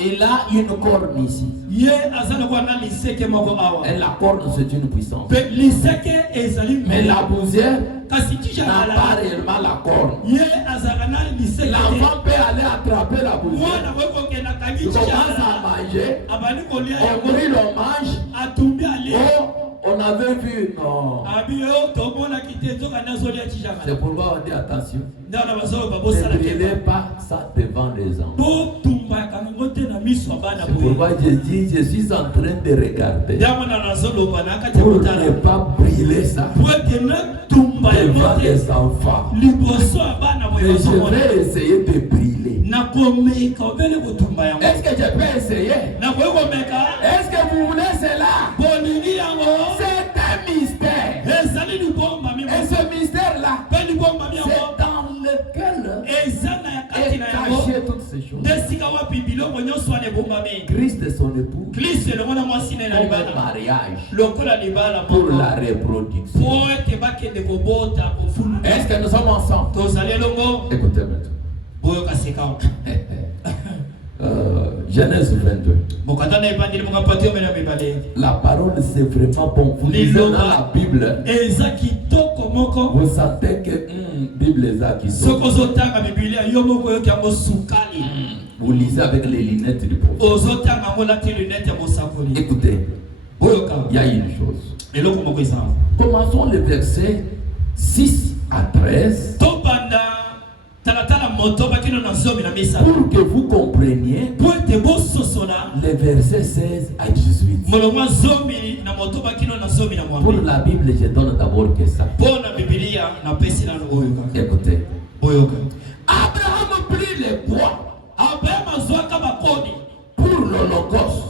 Il a une corne ici. Et la corne, c'est une puissance. Mais la poussière n'a pas réellement la corne. L'enfant peut aller attraper la poussière. Il commence à manger. On brûle, on mange. Oh, on avait vu, non. C'est pourquoi on dit attention. Ne brûlez pas ça devant les enfants. C'est pourquoi je dis, je suis en train de regarder. Pour ne pas brûler ça devant les enfants. Mais je vais essayer de brûler. Est-ce que je peux essayer? Est-ce que vous voulez cela? C'est un mystère. Et ce mystère-là, c'est dans lequel est caché toutes ces choses. Christ et son époux comme un mariage pour la reproduction. Est-ce que nous sommes ensemble? Écoutez maintenant. Genèse 22. La parole c'est vraiment bon. Vous lisez dans la Bible. Vous sentez que Bible vous lisez avec les lunettes du prophète. Écoutez, il y a une chose. Commençons le verset 6 à 13. Pour que vous compreniez les versets 16 à 18. Pour la Bible, je donne d'abord que ça. Écoutez. Abraham prit les bois pour l'Holocauste.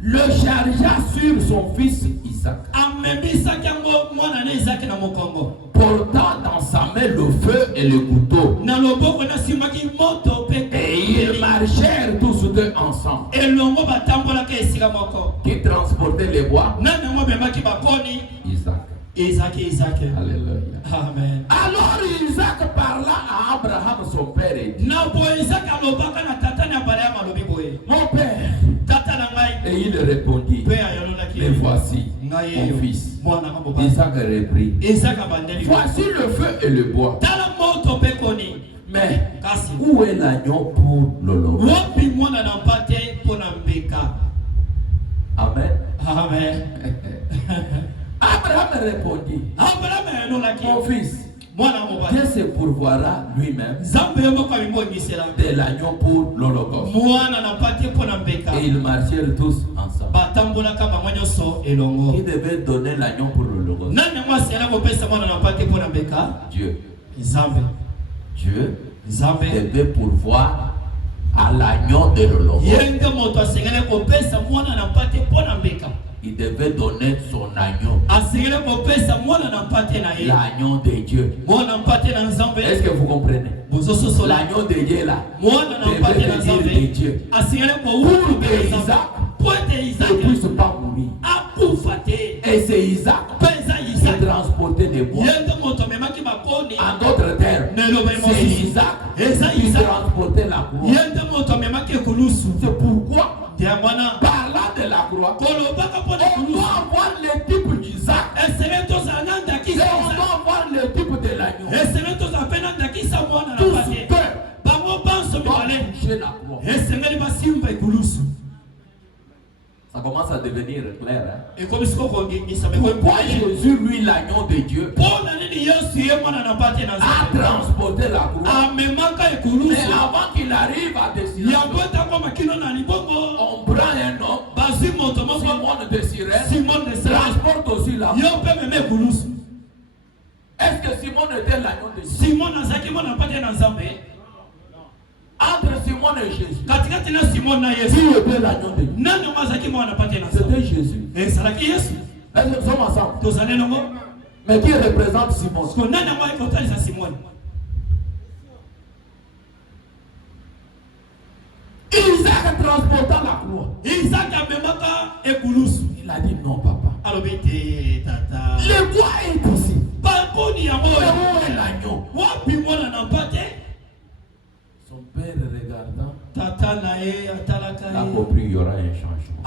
Le chargea sur son fils Isaac, portant dans sa main le feu et le couteau. Et ils marchèrent tous deux ensemble. Qui transportait les bois? Isaac. Alléluia. Amen. Alors Isaac parla à Abraham son père et dit: mon père. Et il répondit: mais voici mon fils. Isaac reprit: voici le feu et le bois. Mais où est l'agneau pour l'Holocauste? Amen. Abraham répondit: mon fils, Dieu se pourvoira lui-même de l'agneau pour l'Holocauste. Et ils marchèrent tous ensemble. Qui devait donner l'agneau pour l'Holocauste? Dieu devait pourvoir à l'agneau de l'Holocauste. Il devait donner son agneau. L'agneau de Dieu. Est-ce que vous comprenez? L'agneau de Dieu là devait venir de Dieu. Pour que Isaac ne puisse pas mourir. Et c'est Isaac qui transportait des bois. En d'autres termes, c'est Isaac qui transportait la croix. C'est pourquoi, parlant de la croix, on doit avoir le type d'Isaac et on doit avoir le type de l'agneau. Tous deux doivent toucher la croix. Ça commence à devenir clair. Pourquoi Jésus, lui, l'agneau de Dieu, a transporté la croix? Mais avant qu'il arrive à destination, on prend un homme, Simon de Cyrène, transporte aussi la croix. Est-ce que Simon était l'agneau de Dieu? Entre Simon et Jésus, qui était l'agneau de Dieu? C'était Jésus. Est-ce que nous sommes ensemble? Mais qui représente Simon? Isaac transportant la croix. Il a dit: non, papa. Le bois est ici. Mais où est l'agneau? père regardant a compris qu'il y aura un changement.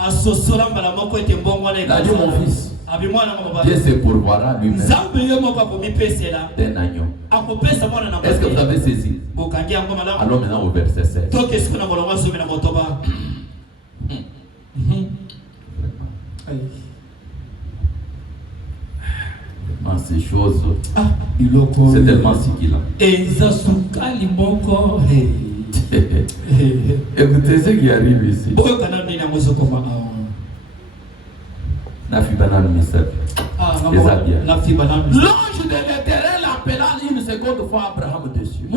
Il a dit mon fils, Dieu se pourvoira lui-même d'un agneau. Est-ce que vous avez saisi? Allons maintenant au verset 16. Ces choses, c'est tellement sigilant. Écoutez ce qui arrive ici. L'ange de l'Éternel appela une seconde fois Abraham dessus.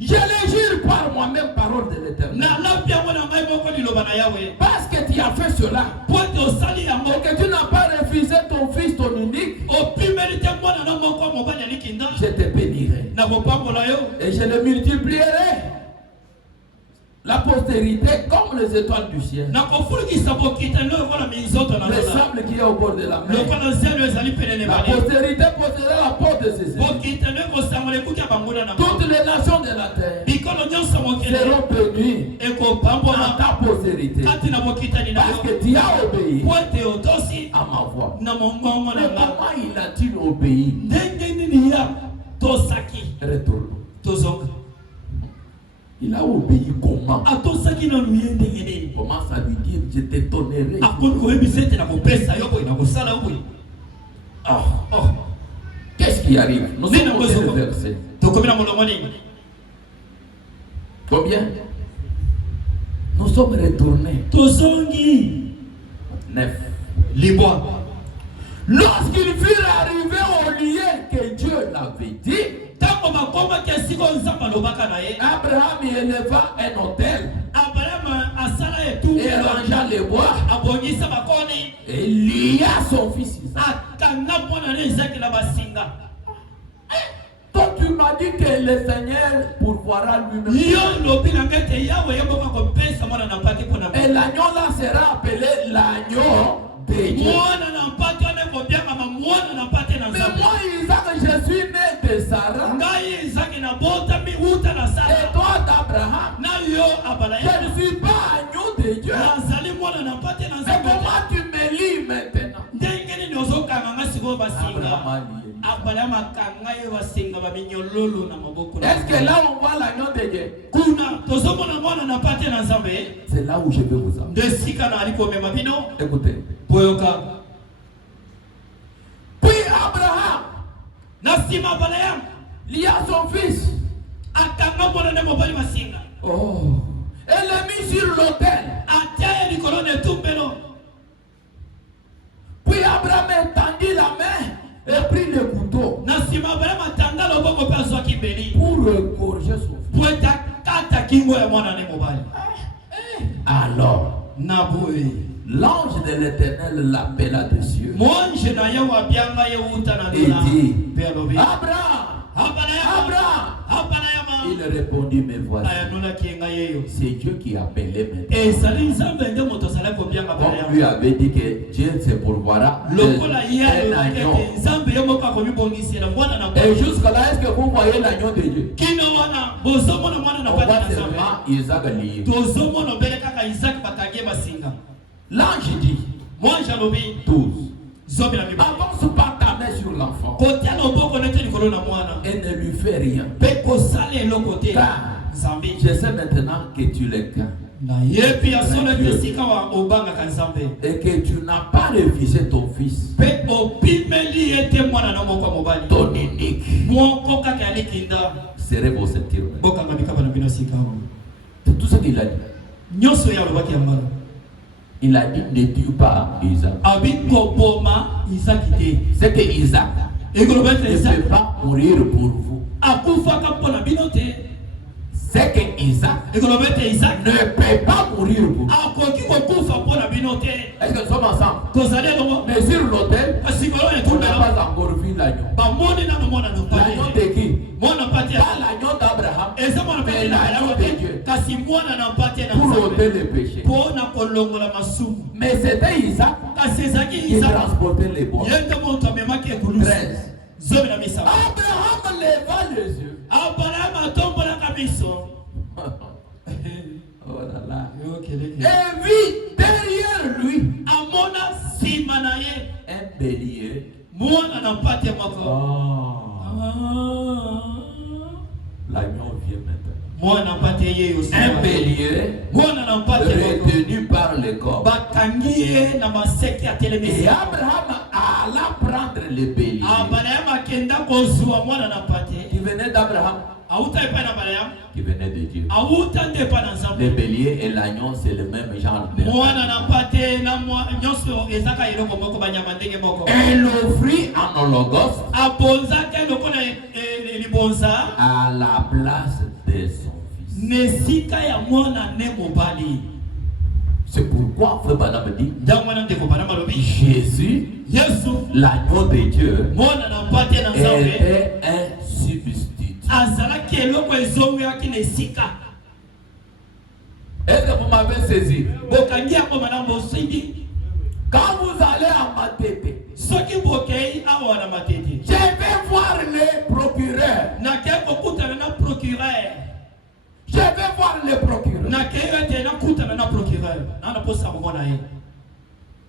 Je le jure par moi-même, parole de l'Éternel. Parce que tu as fait cela, et que tu n'as pas refusé ton fils, ton unique, je te bénirai. Et je le multiplierai. La postérité comme les étoiles du ciel. Le sable qui est au bord de la mer. La postérité possédera la porte de ses ennemis. Toutes les nations de la terre seront bénies dans ta postérité. Parce que tu as obéi à ma voix. Mais comment il a-t-il obéi? Retourne. Il a obéi comment? Commence à lui dire, je t'étonnerai. Qu'est-ce qui arrive? Nous sommes au verset. Combien? Nous sommes retournés. 9. Lorsqu'ils furent arrivés au lieu que Dieu l'avait dit, Abraham éleva un autel et rangea les bois et lia son fils Isaac. Toi tu m'as dit que le Seigneur pourvoira lui-même. Et l'agneau là sera appelé l'agneau de Dieu. Mais moi Isaac, je suis né de Sarah. Et toi d'Abraham. Je ne suis pas agneau de Dieu. Mais comment tu me lis maintenant? Est-ce que là on voit l'agneau de Dieu? C'est là où je veux vous emmener. Écoutez. Puis Abraham lia son fils. Oh. Et le mit sur l'autel. Puis Abraham étendit la main et prit le couteau pour égorger son fils. Alors, l'ange de l'Éternel l'appela des cieux et dit, Abraham, Abraham. Il répondit, mais voici, c'est Dieu qui appelait maintenant. On lui avait dit que Dieu se pourvoira un agneau. Et jusque-là, est-ce que vous voyez l'agneau de Dieu? On voit seulement Isaac lié. L'ange dit, 12. Avance pas ta main sur l'enfant et ne lui fais rien. Car je sais maintenant que tu l'es qu'un. Et que tu n'as pas refusé ton fils, ton unique. Serez vos sentir. C'est tout ce qu'il a dit. Il a dit ne tue pas Isaac. C'est que Isaac ne peut pas mourir pour vous. C'est que Isaac ne peut pas mourir pour vous. Est-ce que nous sommes ensemble? Mais sur l'autel, on n'a pas encore vu l'agneau. L'agneau de qui? Pas l'agneau d'Abraham, mais l'agneau de Dieu. Pour ôter le péché. Mais c'était Isaac qui transportait les bois. 13. Abraham Jésus. Oh là là. Et vit derrière lui un bélier. L'agneau vient maintenant. Un bélier retenu par le corps. Et Abraham alla prendre le bélier qui venait d'Abraham, qui venait de Dieu. Le bélier et l'agneau, c'est le même genre de. Et l'offrit en holocauste à la place de son fils. C'est pourquoi frère Madame dit Jésus, l'agneau de Dieu, était un substitut. Est-ce que vous m'avez saisi? Quand vous allez à Matete, je vais voir les procureurs. Je vais voir le procureur.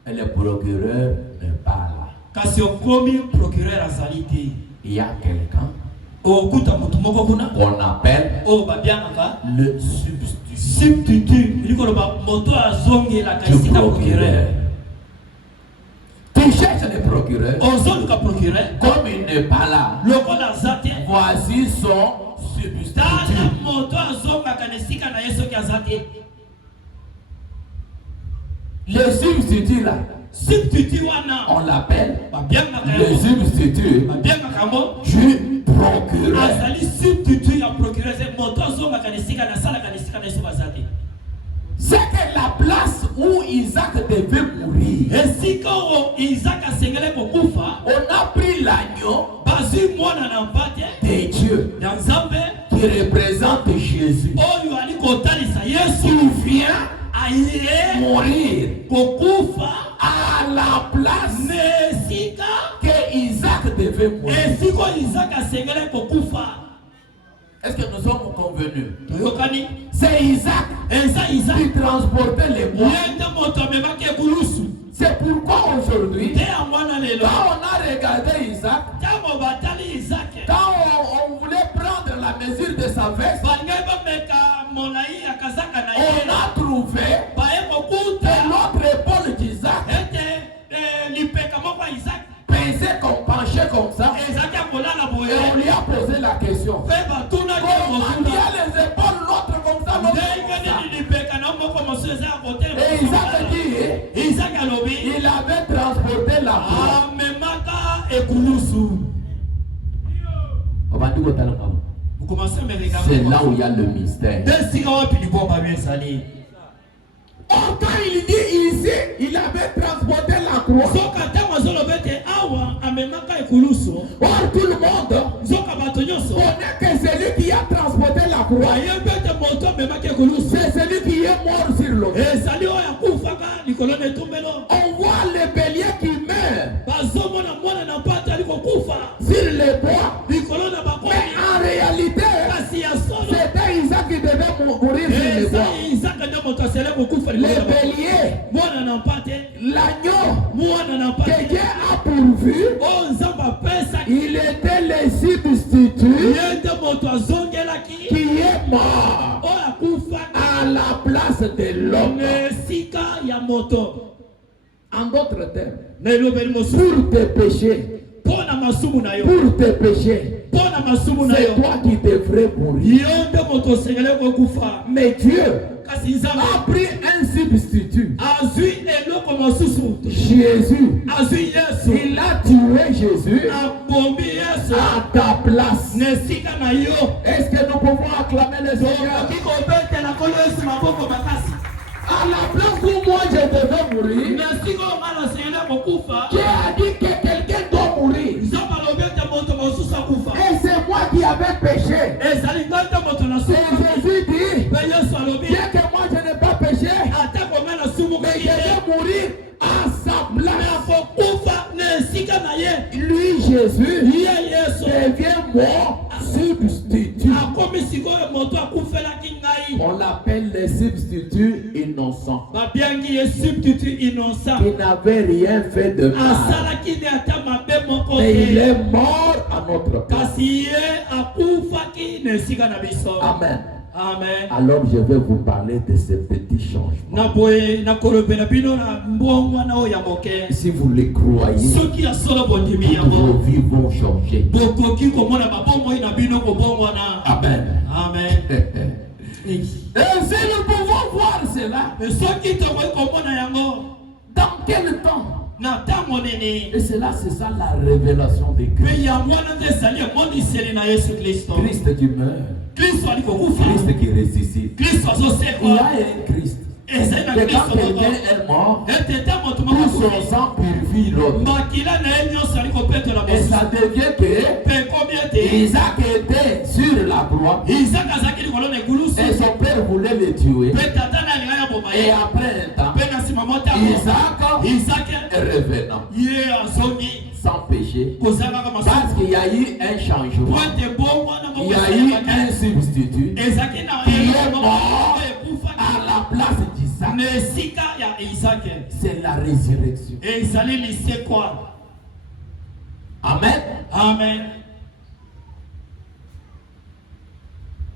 Et le procureur n'est pas là. Il y a quelqu'un qu'on appelle le substitut du procureur. Tu cherches le procureur. Comme il n'est pas là, voici son substitut. Le substitut là, on l'appelle le substitut du procureur. C'est que la place où Isaac devait mourir, on a pris l'agneau de Dieu qui représente Jésus, qui vient mourir à la place que Isaac devait mourir. Est-ce que nous sommes convenus? C'est Isaac qui transportait les bois. C'est pourquoi aujourd'hui, quand on a regardé Isaac, quand on voulait prendre la mesure de sa veste, on a trouvé que l'autre épaule d'Isaac pensait qu'on penchait comme ça. Et on lui a posé la question. Comment il y a les épaules, l'autre comme ça, l'autre comme ça. Et Isaac dit, il avait transporté la croix. C'est là où il y a le mystère. Or, quand il dit ici, il avait transporté la croix. Or, tout le monde connaît que celui qui a transporté la croix, c'est celui qui est mort sur l'eau. On voit le bélier qui meurt sur les bois. Mais en réalité, c'était Isaac qui devait mourir sur les bois. Le bélier, l'agneau que Dieu a pourvu, il était le substitut qui est mort à la place de l'homme. En d'autres termes, pour tes péchés, c'est toi qui devrais mourir. Mais Dieu a pris un substitut, Jésus. Il a tué Jésus à ta place. Est-ce que nous pouvons acclamer le Seigneur? À la place où moi je devais mourir, Dieu a dit que quelqu'un doit mourir. Et c'est moi qui avais péché. Et Jésus dit, bien que moi je n'ai pas péché, mais je vais mourir à sa place. Lui, Jésus, devient mort sur substituts. On l'appelle les substituts innocents. Il n'avait rien fait de mal. Mais il est mort à notre place. Amen. Amen. Alors je vais vous parler de ces petits changements. Si vous les croyez, vos vies vont changer. Amen. Amen. Et si nous pouvons voir cela, dans quel temps? Et cela, c'est ça la révélation de Christ. Christ qui meurt. Christ qui ressuscite. Il y a un Christ. Et quand quelqu'un est mort, tout son sang purifie l'autre. Et ça devient que Isaac était sur la croix. Et son père voulait le tuer. Et après un temps, Isaac est revenant. Sans péché. Parce qu'il y a eu un changement. Il y a eu un substitut qui est mort à la place d'Isaac. C'est la résurrection. Amen. Amen.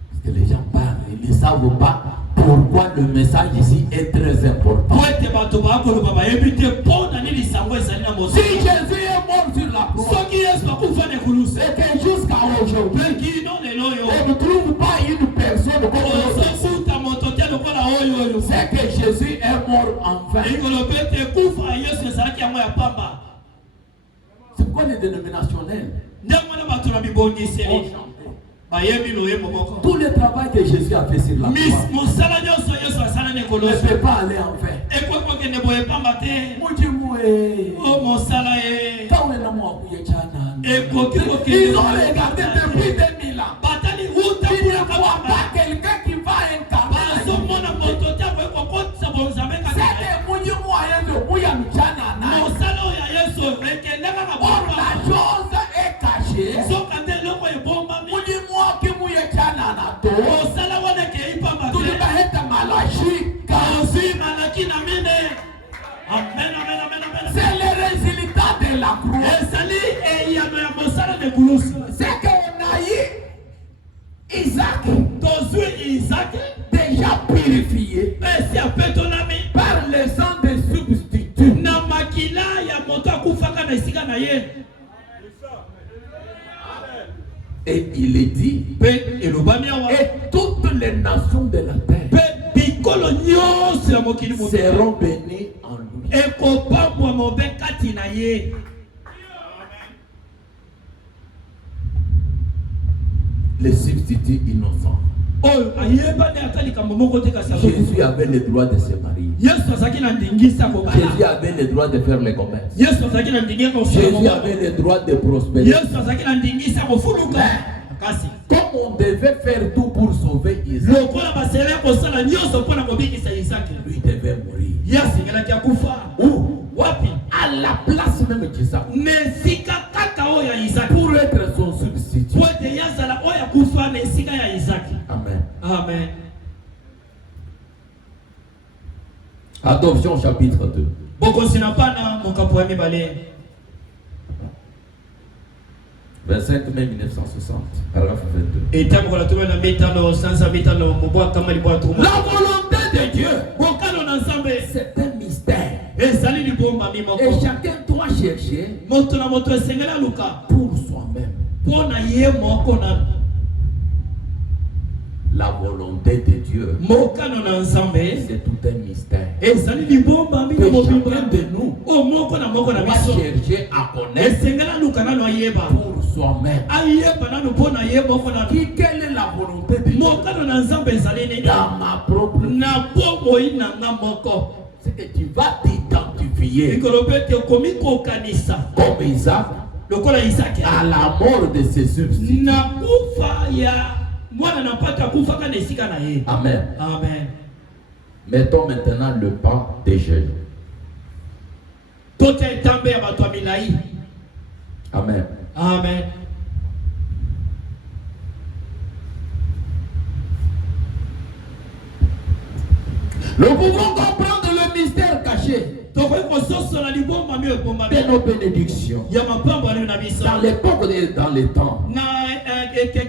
Parce que les gens parlent, ils ne savent pas pourquoi le message ici est très important. Si Jésus est mort sur la croix, c'est que jusqu'à aujourd'hui, on ne trouve pas une personne comme c'est que Jésus est mort enfin. C'est pourquoi les dénominationnels tout le travail que Jésus a fait sur la croix ne peut pas aller en vain. Ils ont regardé depuis 2000 ans. Ils ne voient pas quelqu'un qui va incarner. Or la chose est cachée. C'est le résultat de la croix. C'est qu'on a eu Isaac déjà purifié par le sang des substituts. Et il est dit, et toutes les nations de la terre seront bénies en lui. Les substituts innocents. Jésus avait le droit de se marier. Jésus avait le droit de faire les commerces. Jésus avait le droit de prospérer. Comme on devait faire tout pour sauver Isaac, lui devait mourir. Où? À la place même d'Isaac. Pour être son substitut. Amen. Amen. Adoption chapitre 2. Verset mai 1960, paragraphe 22. La volonté de Dieu, c'est un mystère. Et chacun doit chercher pour soi-même. La volonté de Dieu, c'est tout un mystère. Que chacun de nous doit chercher à connaître pour soi-même. Quelle est la volonté de Dieu dans ma propre vie? C'est que tu vas t'identifier comme Isaac à la mort de ses substituts. Amen. Amen. Mettons maintenant le pas des jeunes. Amen. Amen. Amen. Nous pouvons comprendre le mystère caché de nos bénédictions dans l'époque et dans les temps. Et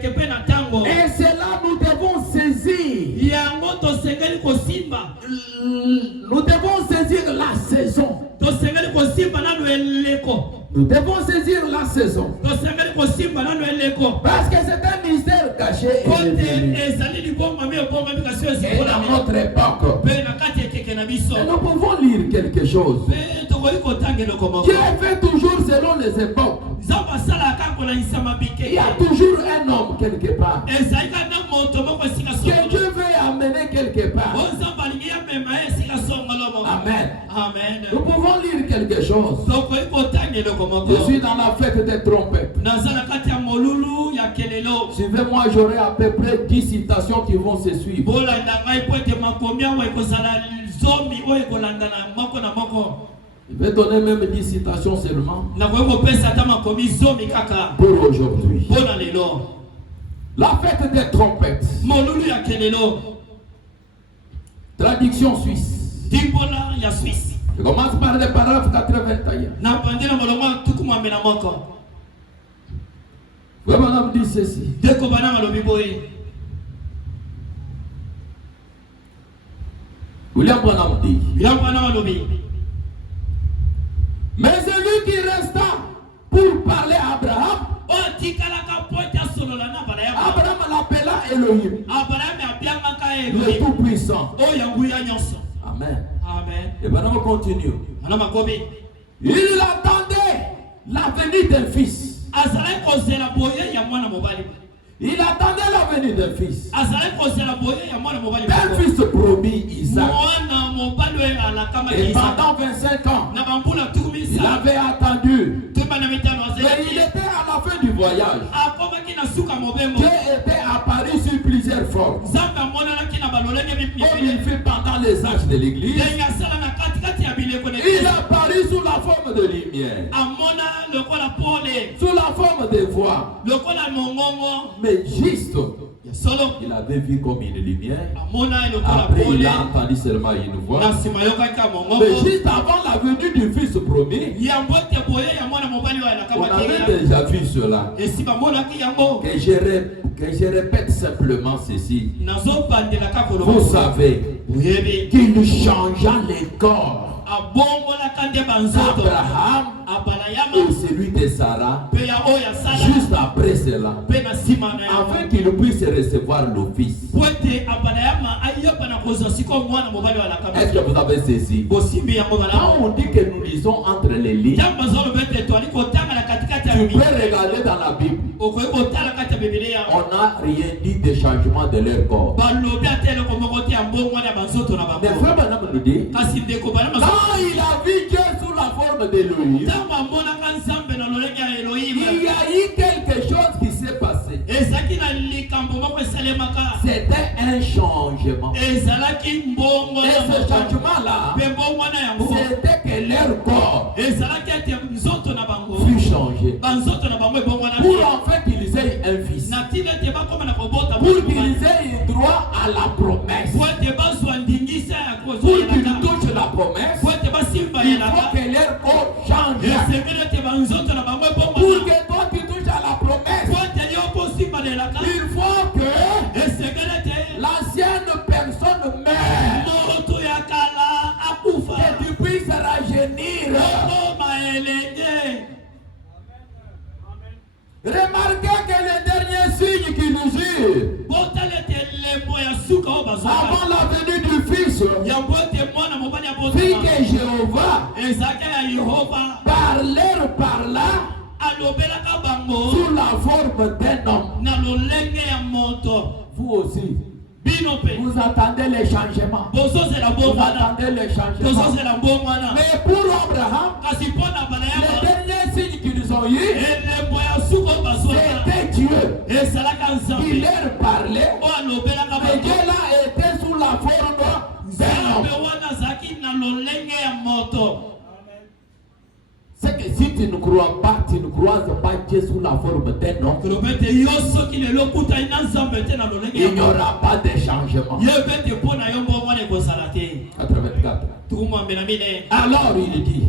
c'est là nous devons saisir. Nous devons saisir la saison. Nous devons saisir la saison. Parce que c'est un mystère caché. Et dans notre époque, nous pouvons lire quelque chose. Dieu fait toujours selon les époques. Il y a toujours un homme quelque part que Dieu veut amener quelque part. Amen. Nous pouvons lire quelque chose. Je suis dans la fête des trompettes. Suivez-moi, j'aurai à peu près 10 citations qui vont se suivre. Je vais donner même 10 citations seulement pour aujourd'hui. La fête des trompettes. Traduction suisse. Je commence par le paragraphe 81. Vraiment, dit ceci. William Branham dit. Mais celui qui resta pour parler à Abraham, Abraham l'appela Elohim, le Tout-Puissant. Amen. Et maintenant on continue. Il attendait la venue d'un fils. Il attendait la venue d'un fils. Un fils promis, Isaac. Et pendant 25 ans, il avait attendu. Mais il était à la fin du voyage. Dieu était apparu sur plusieurs formes. Comme il fait pendant les âges de l'église. Il apparu sous la forme de lumière. Sous la forme de voix. Mais juste, il avait vu comme une lumière. Après, il a entendu seulement une voix. Mais juste avant la venue du fils promis, on avait déjà vu cela. Que je répète simplement ceci. Vous savez qu'il changea les corps d'Abraham et celui de Sarah juste après cela, afin qu'il puisse recevoir le fils. Est-ce que vous avez saisi? Quand on dit que nous lisons entre les lignes, tu peux regarder dans la Bible. On n'a rien dit de changement de leur corps. Mais frère Branham nous dit, quand il a vu Dieu sous la forme d'Élohim, il y a eu quelque chose qui s'est passé. C'était un changement. Et ce changement-là, c'était que leur corps fut changé. Pour en fait qu'ils aient un fils. Pour qu'ils aient droit à la promesse. Pour qu'ils touchent la promesse, il faut que leur corps change. Pour que toi tu touches à la promesse, il faut que l'ancienne personne meure. Que tu puisses rajeunir. Remarquez que le dernier signe qui nous dit avant la venue du fils, fit que Jéhovah parlèrent par là sous la forme d'un homme. Vous aussi, vous attendez les changements. Vous attendez les changements. Mais pour Abraham, le dernier signe qu'ils ont eu, c'était Dieu. Il leur parlait. Mais Dieu là était sous la forme d'un homme. C'est que si tu ne crois pas, tu ne croises pas Dieu sous la forme d'un homme, il n'y aura pas de changement. 84. Alors il dit,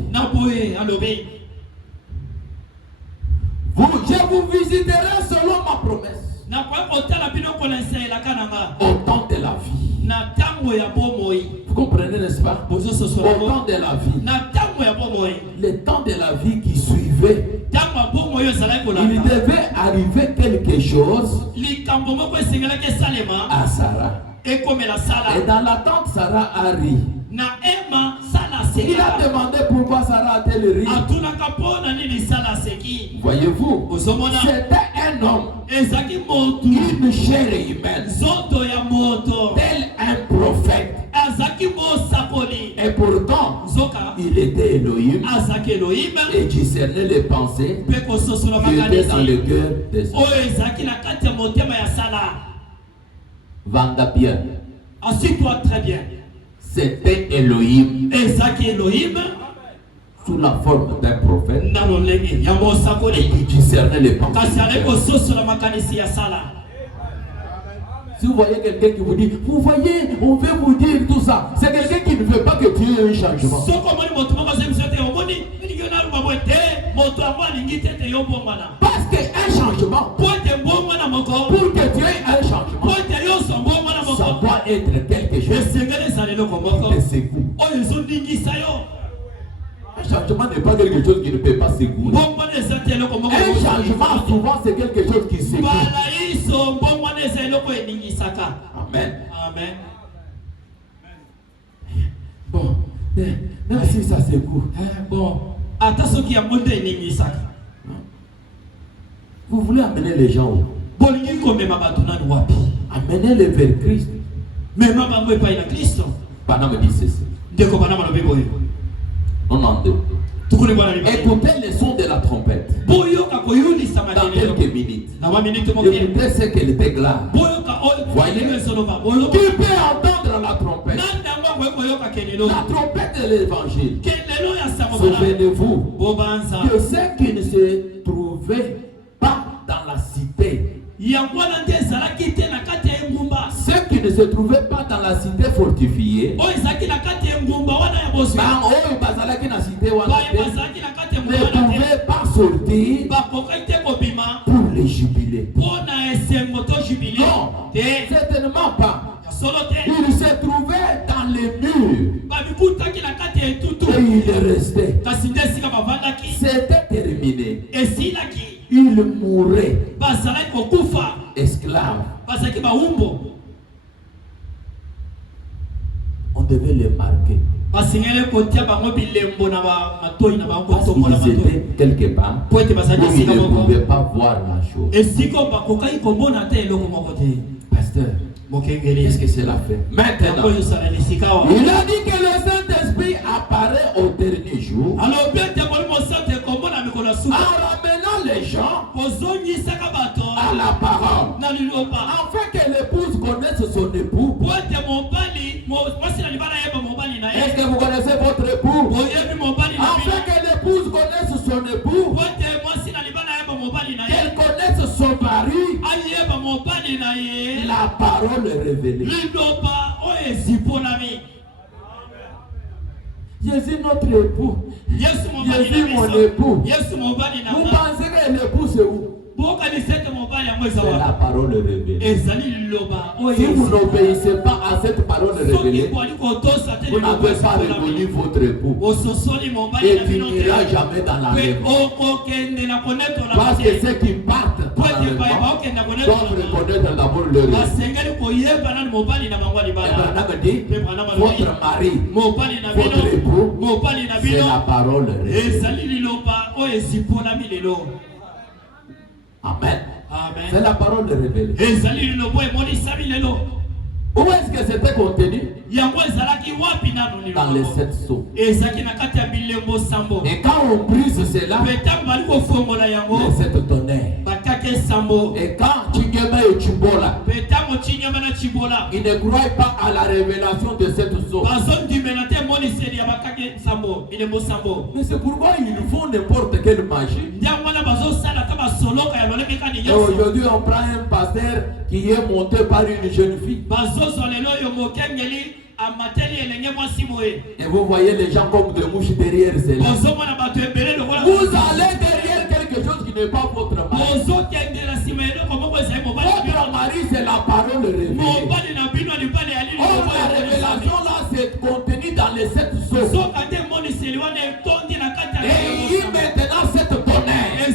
je vous visiterai selon ma promesse au temps de la vie. Vous comprenez, n'est-ce pas? Au temps de la vie, le temps de la vie qui suivait, il devait arriver quelque chose à Sarah. Et dans l'attente, Sarah a ri. Il a demandé pourquoi Sarah a-t-elle ri. Voyez-vous, c'était un homme, une chair humaine, tel un prophète. Et pourtant, il était Elohim et discernait les pensées qui étaient dans le cœur des hommes. Vanda bien. Assis-toi très bien. C'était Elohim. Elohim sous la forme d'un prophète et qui discernait les pensées. Si vous voyez quelqu'un qui vous dit, vous voyez, on veut vous dire tout ça, c'est quelqu'un qui ne veut pas que tu aies un changement. Parce qu'un changement, pour que tu aies un changement, ça doit être quelque chose de secours. Un changement n'est pas quelque chose qui ne peut pas secouer. Un changement, souvent, c'est quelque chose qui secoue. Amen. Amen. Bon, si ça secoue. Bon, vous voulez amener les gens où? Amenez-les vers Christ. Pendant me dit ceci. 92. Écoutez le son de la trompette. Dans quelques minutes. Écoutez ce qu'elle était glace. Voyez, qui peut entendre la trompette? La trompette de l'évangile. Souvenez-vous que ceux qui ne se trouvaient pas dans la cité, ceux qui ne se trouvaient pas dans la cité fortifiée, ne pouvaient pas sortir pour les jubiler. Non, certainement pas. Il se trouvait dans les murs et il restait. C'était terminé. Il mourait esclave. On devait les marquer. Parce qu'ils étaient quelque part où ils ne pouvaient pas voir la chose. Pasteur, qu'est-ce que cela fait? Maintenant, il a dit que le Saint-Esprit apparaît au dernier jour en ramenant les gens à la parole, afin que l'épouse connaisse son époux. Est-ce que vous connaissez votre époux? Afin que l'épouse connaisse son époux, qu'elle connaisse son mari, la parole est révélée. Jésus notre époux. Jésus mon époux. Vous pensez que l'époux c'est où? C'est la parole révélée. Si vous n'obéissez pas à cette parole révélée, vous n'avez pas reconnu votre époux. Et tu n'iras jamais dans l'enlèvement. Parce que ceux qui partent dans l'enlèvement doivent reconnaître d'abord leur époux. Votre mari, votre époux, c'est la parole révélée. Amen. C'est la parole révélée. Où est-ce que c'était contenu? Dans les 7 sceaux. Et quand on brise cela, les 7 tonnerres Et quand Chinyama et Chibola, ils ne croient pas à la révélation de cette source. Mais c'est pourquoi ils font n'importe quelle magie. Et aujourd'hui, on prend un pasteur qui est monté par une jeune fille. Et vous voyez les gens comme des mouches derrière cela. Vous allez derrière quelque chose qui n'est pas votre mari. Votre mari, c'est la parole révélée. Or, la révélation là, c'est contenu dans les 7 sources. Et il maintenant cette tonnerre. Et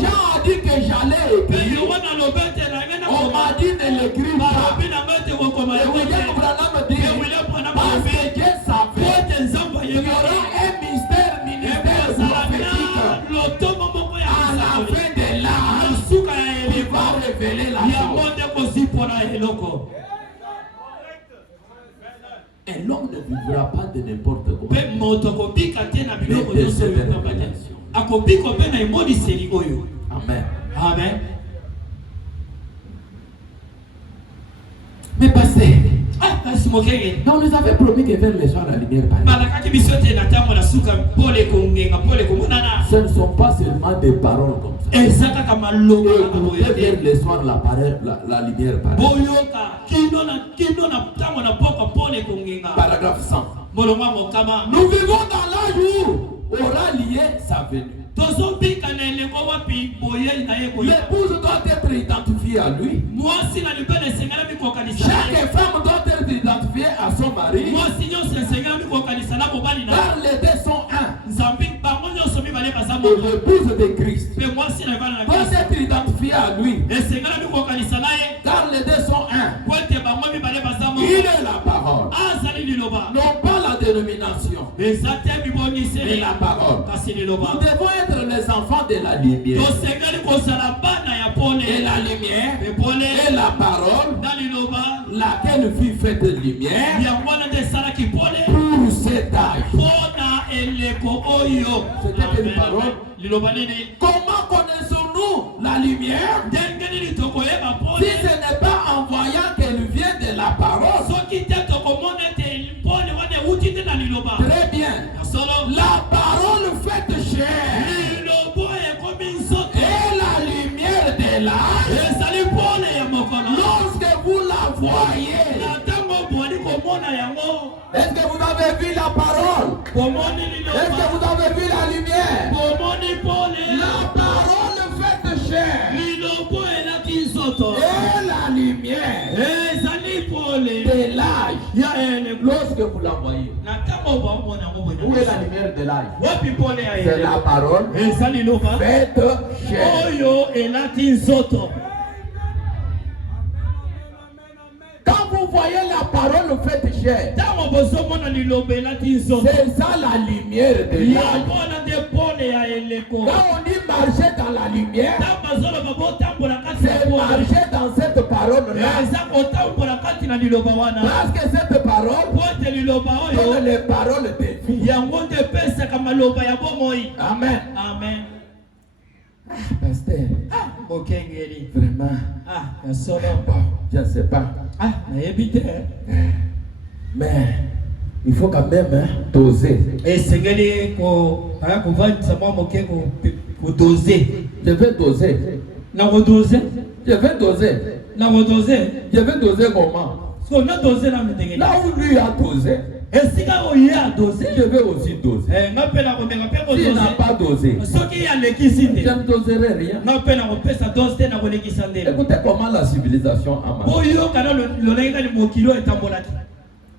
Jean a dit que j'allais écrire. On m'a dit de l'écrire. Et William Branham dit, parce que Dieu savait qu'il y aura un ministère prophétique à la fin de l'âge qui va révéler la chose. Et l'homme ne vivra pas de n'importe quoi. Mais de cette révélation. Amen. Amen. Mais pasteur, on nous avait promis que vers les soirs la lumière paraît. Ce ne sont pas seulement des paroles comme ça. Et vers les soirs la lumière paraît. Paragraphe 100. Nous vivons dans l'âge où aura lié sa venue. L'épouse doit être identifiée à lui. Chaque femme doit être identifiée à son mari. Car les deux sont un. Et l'épouse de Christ doit être identifiée à lui. Car les deux sont un. Il est la parole. Non pas la dénomination. Mais la parole. Nous devons être les enfants de la lumière. Et la lumière est la parole, laquelle fut faite de lumière pour cet âge. C'était une parole. Comment connaissons-nous la lumière si ce n'est pas en voyant qu'elle vient de la parole? Très bien. La parole faite chair et la lumière de l'âge. Lorsque vous la voyez, est-ce que vous avez vu la parole? Est-ce que vous avez vu la lumière? La parole faite chair et la lumière de l'âge. Lorsque vous la voyez, où est la lumière de l'âge? C'est la parole faite chair. Quand vous voyez la parole faite chair, c'est ça la lumière de l'âge. Quand on dit marcher dans la lumière, c'est marcher dans cette parole-là. Parce que cette parole sont les paroles de vie. Amen. Amen. Pasteur, vraiment, je ne sais pas. Mais il faut quand même doser. Je vais doser. Je vais doser comment? Là où lui a dosé, je vais aussi doser. S'il n'a pas dosé, je ne doserai rien. Écoutez comment la civilisation a marché.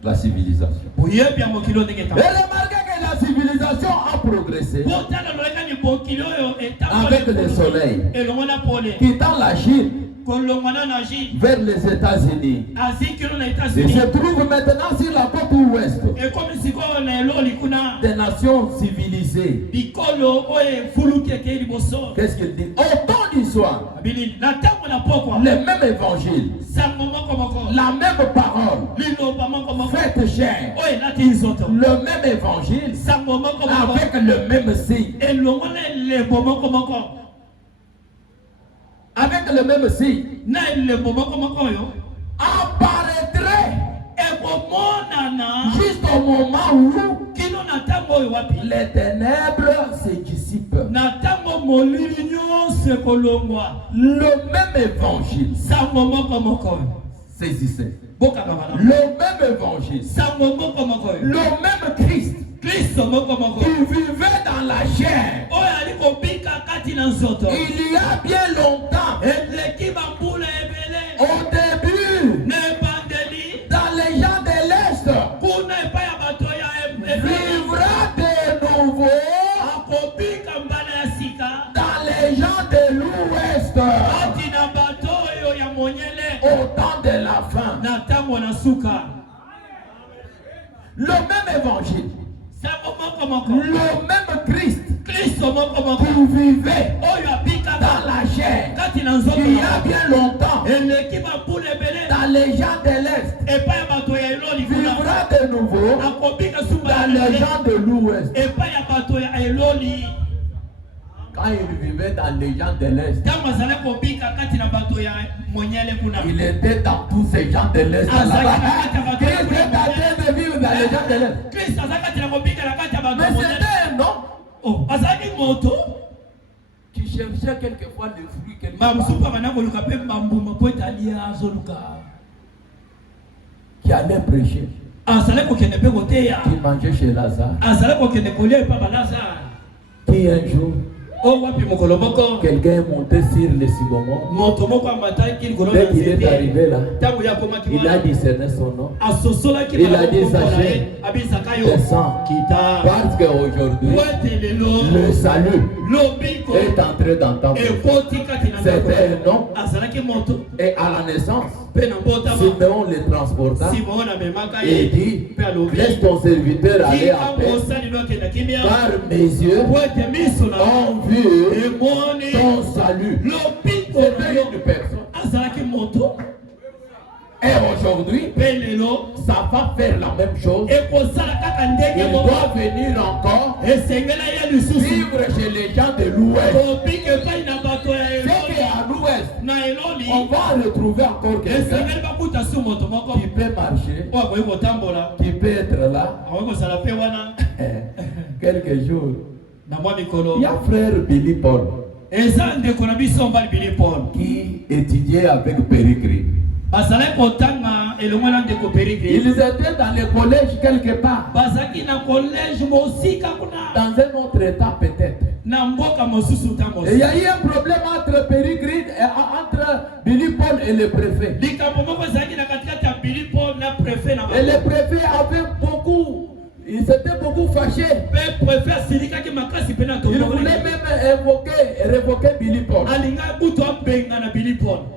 La civilisation. Et remarquez que la civilisation a progressé avec le soleil, quittant la Chine vers les États-Unis. Il se trouve maintenant sur la côte ouest des nations civilisées. Qu'est-ce qu'il dit? Au temps du soir, le même évangile, la même parole faite chair, le même évangile avec le même signe. le même signe, apparaîtrait juste au moment où les ténèbres se dissipent. Le même évangile, saisissez. Le même évangile, le même Christ qui vivait dans la chair il y a bien longtemps, au début, dans les gens de l'Est, vivra de nouveau dans les gens de l'Ouest au temps de la fin. Le même évangile, le même Christ qui vivait dans la chair il y a bien longtemps dans les gens de l'Est vivra de nouveau dans les gens de l'Ouest. Quand il vivait dans les gens de l'Est, il était dans tous ces gens de l'Est. Christ était en train de vivre dans les gens de l'Est. Mais c'était un homme qui cherchait quelquefois des fruits qui allait prêcher, qui mangeait chez Lazare, qui un jour quelqu'un est monté sur le sycomore. Dès qu'il est arrivé là, il a discerné son nom. Il a dit Zaché, descends. Parce qu'aujourd'hui, le salut est entré dans ta bouche. C'était un homme. Et à la naissance, Simeon le transporta et dit, laisse ton serviteur aller en paix, car mes yeux ont vu ton salut. C'était une personne. Et aujourd'hui, ça va faire la même chose. Il doit venir encore vivre chez les gens de l'Ouest. C'est qu'à l'Ouest, on va retrouver encore quelqu'un qui peut marcher, qui peut être là quelques jours. Il y a frère Billy Paul qui étudiait avec Péricrit. Ils étaient dans le collège quelque part. Dans un autre état peut-être. Et il y a eu un problème entre Péricrit, entre Billy Paul et le préfet. Et le préfet avait beaucoup. Il s'était beaucoup fâché. Il voulait même révoquer Billy Paul.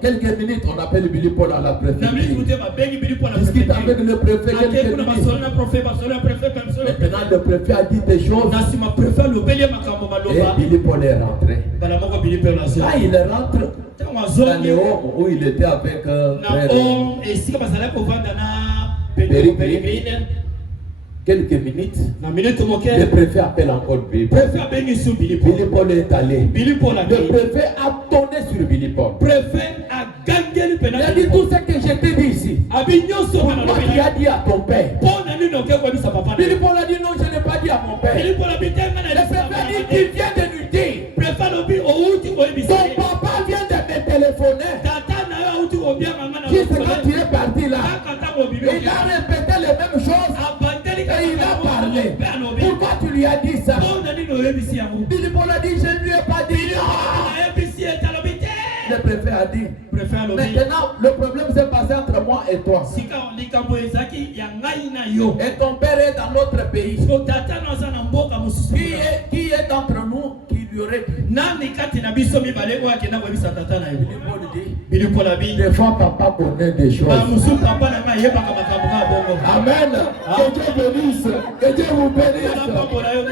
Quelques minutes, on appelle Billy Paul à la préfecture. Discute avec le préfet quelques minutes. Maintenant, le préfet a dit des choses. Et Billy Paul est rentré. Quand il rentre dans le home où il était avec Péricrit, quelques minutes, le préfet appelle encore Billy Paul. Billy Paul est allé. Le préfet a tourné sur Billy Paul. Il a dit tout ce que je t'ai dit ici. Pourquoi tu as dit à ton père? Billy Paul a dit non, je n'ai pas dit à mon père. Le préfet a dit qu'il vient de nous dire. Ton papa vient de me téléphoner. Juste quand tu es parti là, il a répété les mêmes choses. Et il a parlé. Pourquoi tu lui as dit ça? Billy Paul a dit, je ne lui ai pas dit. Le préfet a dit. Maintenant, le problème s'est passé entre moi et toi. Et ton père est dans notre pays. Qui est d'entre nous qui lui aurait dit? Billy Paul dit, des fois papa connaît des choses. Amen. Que Dieu bénisse. Que Dieu vous bénisse.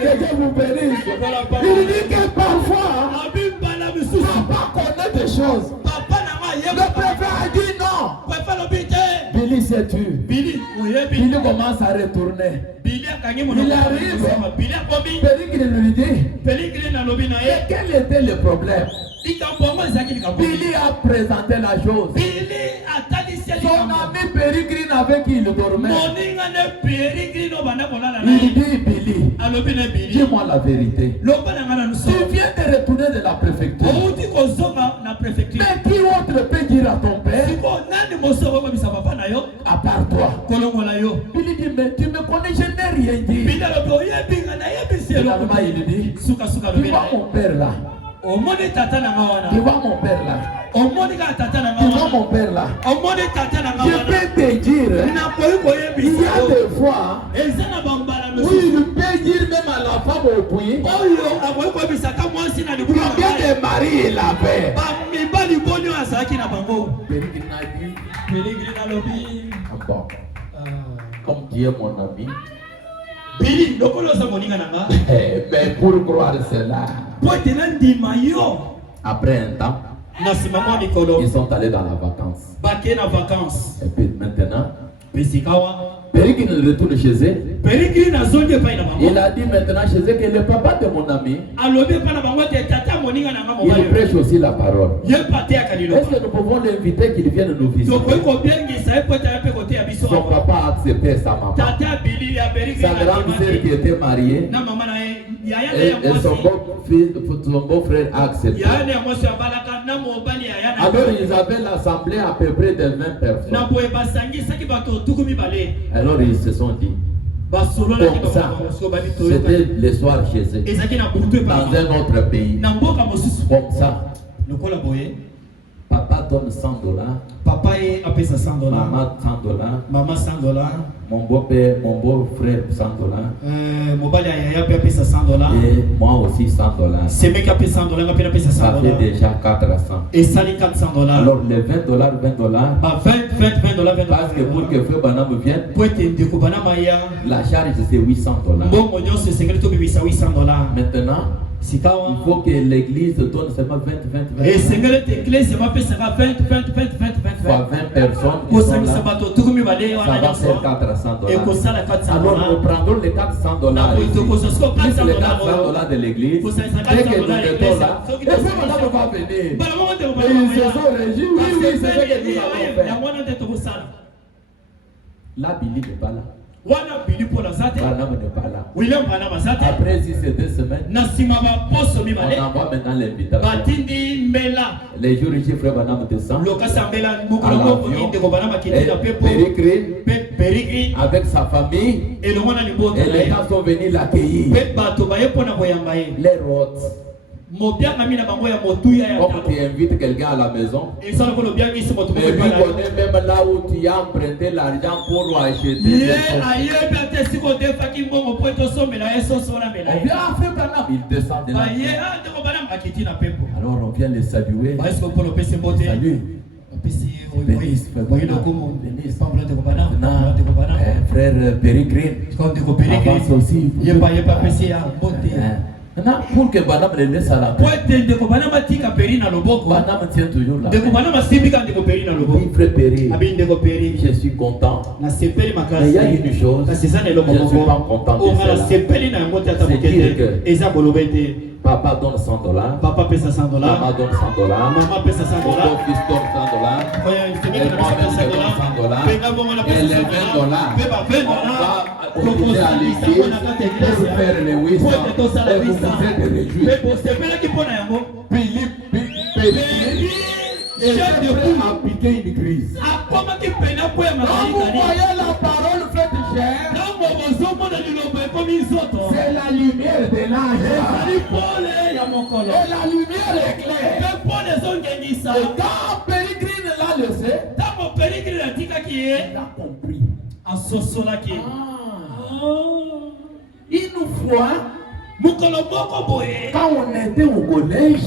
Que Dieu vous bénisse. Il dit que parfois papa connaît des choses. Le préfet a dit non. Billy s'est tué. Billy commence à retourner. Il arrive. Péricrit lui dit, quel était le problème? Billy a présenté la chose. Son ami Pérégrine avec qui il dormait. Il dit Billy, dis-moi la vérité. Tu viens de retourner de la préfecture. Mais qui autre peut dire à ton père à part toi? Billy dit, mais tu me connais, je n'ai rien dit. Finalement, il dit, tu vois mon père là. Tu vois mon père là. Tu vois mon père là. Je peux te dire, il y a des fois où il peut dire même à la femme au puits, combien de maris il avait. Bon. Comme Dieu est mon ami. Mais pour croire cela, après un temps, ils sont allés dans la vacance. Et puis maintenant, Pérégrine retourne chez eux. Il a dit maintenant chez eux que le papa de mon ami, il prêche aussi la parole. Est-ce que nous pouvons l'inviter qu'il vienne nous visiter? Son papa a accepté sa maman. Sa grande sœur qui était mariée et son beau-frère a accepté. Alors ils avaient l'assemblée à peu près de 20 personnes. Alors ils se sont dit, comme ça, c'était le soir chez eux, dans un autre pays. Comme ça, papa donne $100, papa est à $100, maman $100, maman $100, mon beau-frère $100, et moi aussi $100. c'est mec qui a payé $100, ça fait déjà 400. Et ça les $400. Alors les $20, $20. $20. Parce que pour que Frère Branham vienne, la charge c'est $800. Maintenant, il faut que l'église donne seulement 20. Et l'église m'a fait 20 fois 20 personnes. Ça va faire $400. Alors nous prendrons les $400 plus les $400 de l'église. Dès que nous mettons là, et Frère Branham va venir. Et ils se sont réjouis. Oui, c'est ce que nous avons fait. Là, Billy n'est pas là. Branham n'est pas là. Après 6 et 2 semaines, on envoie maintenant l'invitation. Les jours ici, Frère Branham descend à l'avion. Et Pérégrine avec sa famille et les gens sont venus l'accueillir. Les routes. Comme tu invites quelqu'un à la maison, mais lui connaît même là où tu as emprunté l'argent pour acheter des choses. On vient à Frère Branham, il descend de là. Alors on vient les saluer. Salut. Frère Pérégrine, avance aussi. Maintenant, pour que Branham le laisse à la main, Branham tient toujours là. Oui, Frère Péri, je suis content. Mais il y a une chose, je ne suis pas content de cela. C'est dire que papa donne $100, papa paie $100, maman donne $100, maman paie $100, mon fils donne $100, et moi-même je donne $100, et les $20, on va proposer à l'église pour faire les 800 et vous vous êtes réjouis. Philippe, chef de poule a piqué une crise. Quand vous voyez la parole faite chair, c'est la lumière de l'âge. Et la lumière éclaire. Et quand Pérégrine l'a laissé, il a compris. Une fois, quand on était au collège,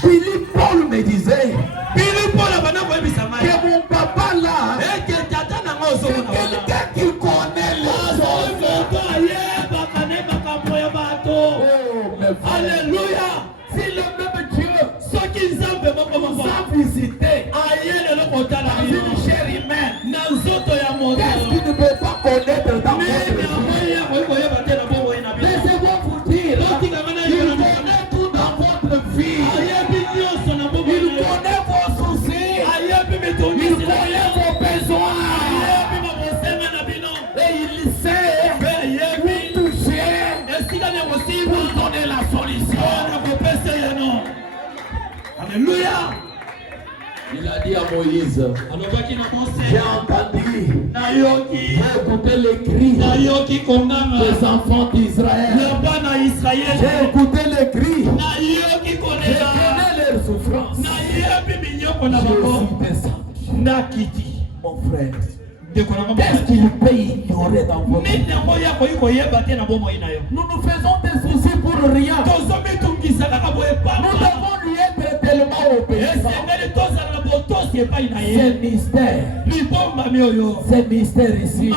Philippe Paul me disait que mon papa là, c'est quelqu'un qui connaît les choses. Alléluia. Si le même Dieu nous a visité dans une chair humaine, qu'est-ce qu'il ne peut pas connaître dans votre vie? Laissez-moi vous dire, il connaît tout dans votre Il a dit à Moïse, j'ai entendu, j'ai écouté les cris des enfants d'Israël. J'ai écouté les cris, je connais leurs souffrances. Je suis descendu. Mon frère, qu'est-ce qu'il peut ignorer dans votre vie? Nous nous faisons des soucis pour rien. Nous devons lui être tellement obéissants. C'est mystère. C'est mystère ici. Il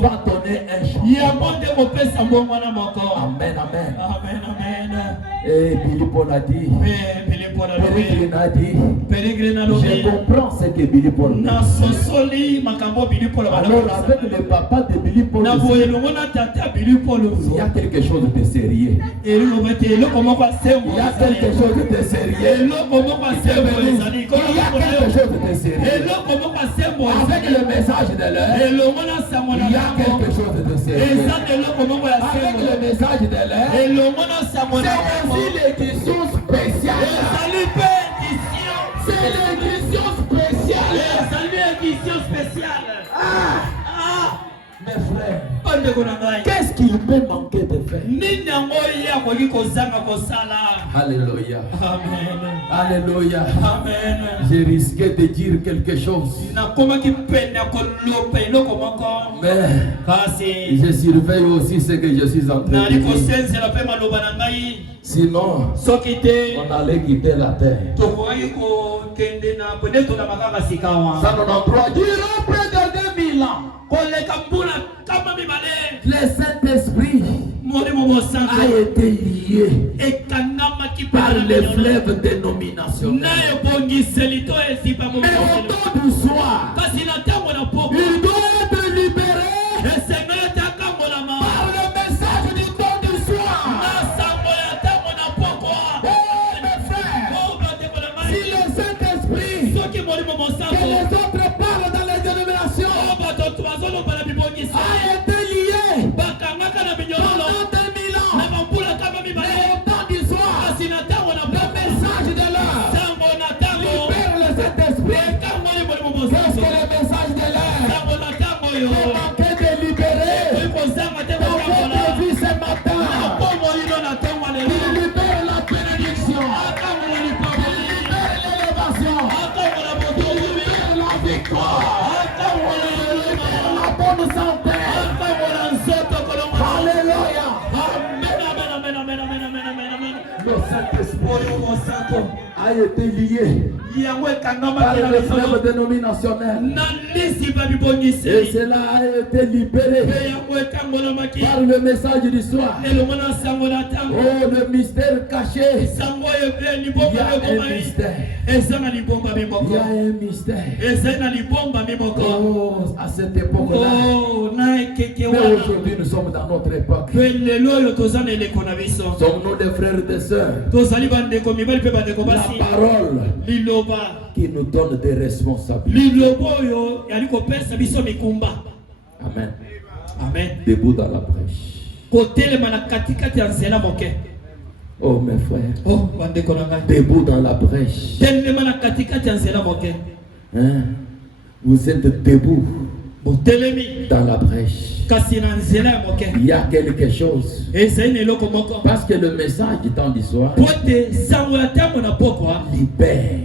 va donner un changement. Amen, amen. Et Billy Paul a dit, Pérégrine a dit, je comprends ce que Billy Paul a dit. Alors avec le papa de Billy Paul, il y a quelque chose de sérieux. Il y a quelque chose de sérieux. Il y a quelque chose de sérieux. Avec le message de l'heure, il y a quelque chose de sérieux. Avec le message de l'heure, c'est aussi l'édition spéciale. C'est l'édition spéciale. Mes frères, qu'est-ce qu'il peut manquer de faire? Alléluia. Amen. Alléluia. Amen. J'ai risqué de dire quelque chose. Mais je surveille aussi ce que je suis en train de dire. Sinon, on allait quitter la terre. Ça nous en durant près de 2000 ans. Le Saint-Esprit a été lié par les fleuves dénominationnels. Mais au temps du soir, il doit être libéré par le message du temps du soir. Oh mes frères, si le Saint-Esprit que les autres parlent dans les dénominations a été lié pendant 2000 ans, mais au temps du soir, le message de l'heure libère le Saint-Esprit. Qu'est-ce que le message de l'heure est manqué de libérer dans votre vie ce matin? Il libère la bénédiction, il libère l'élévation, il libère la victoire, il libère la bonne santé. Alléluia. Le Saint-Esprit a été lié par le fleuve dénominationnel. Et cela a été libéré par le message du soir. Oh, le mystère caché. Il y a un mystère. Il y a un mystère. Oh, à cette époque-là. Mais aujourd'hui, nous sommes dans notre époque. Sommes-nous des frères et des sœurs? La parole qui nous donne des responsabilités. Amen. Amen. Debout dans la brèche. Oh mes frères. Debout dans la brèche. Hein? Vous êtes debout dans la brèche. Il y a quelque chose. Parce que le message du temps du soir libère.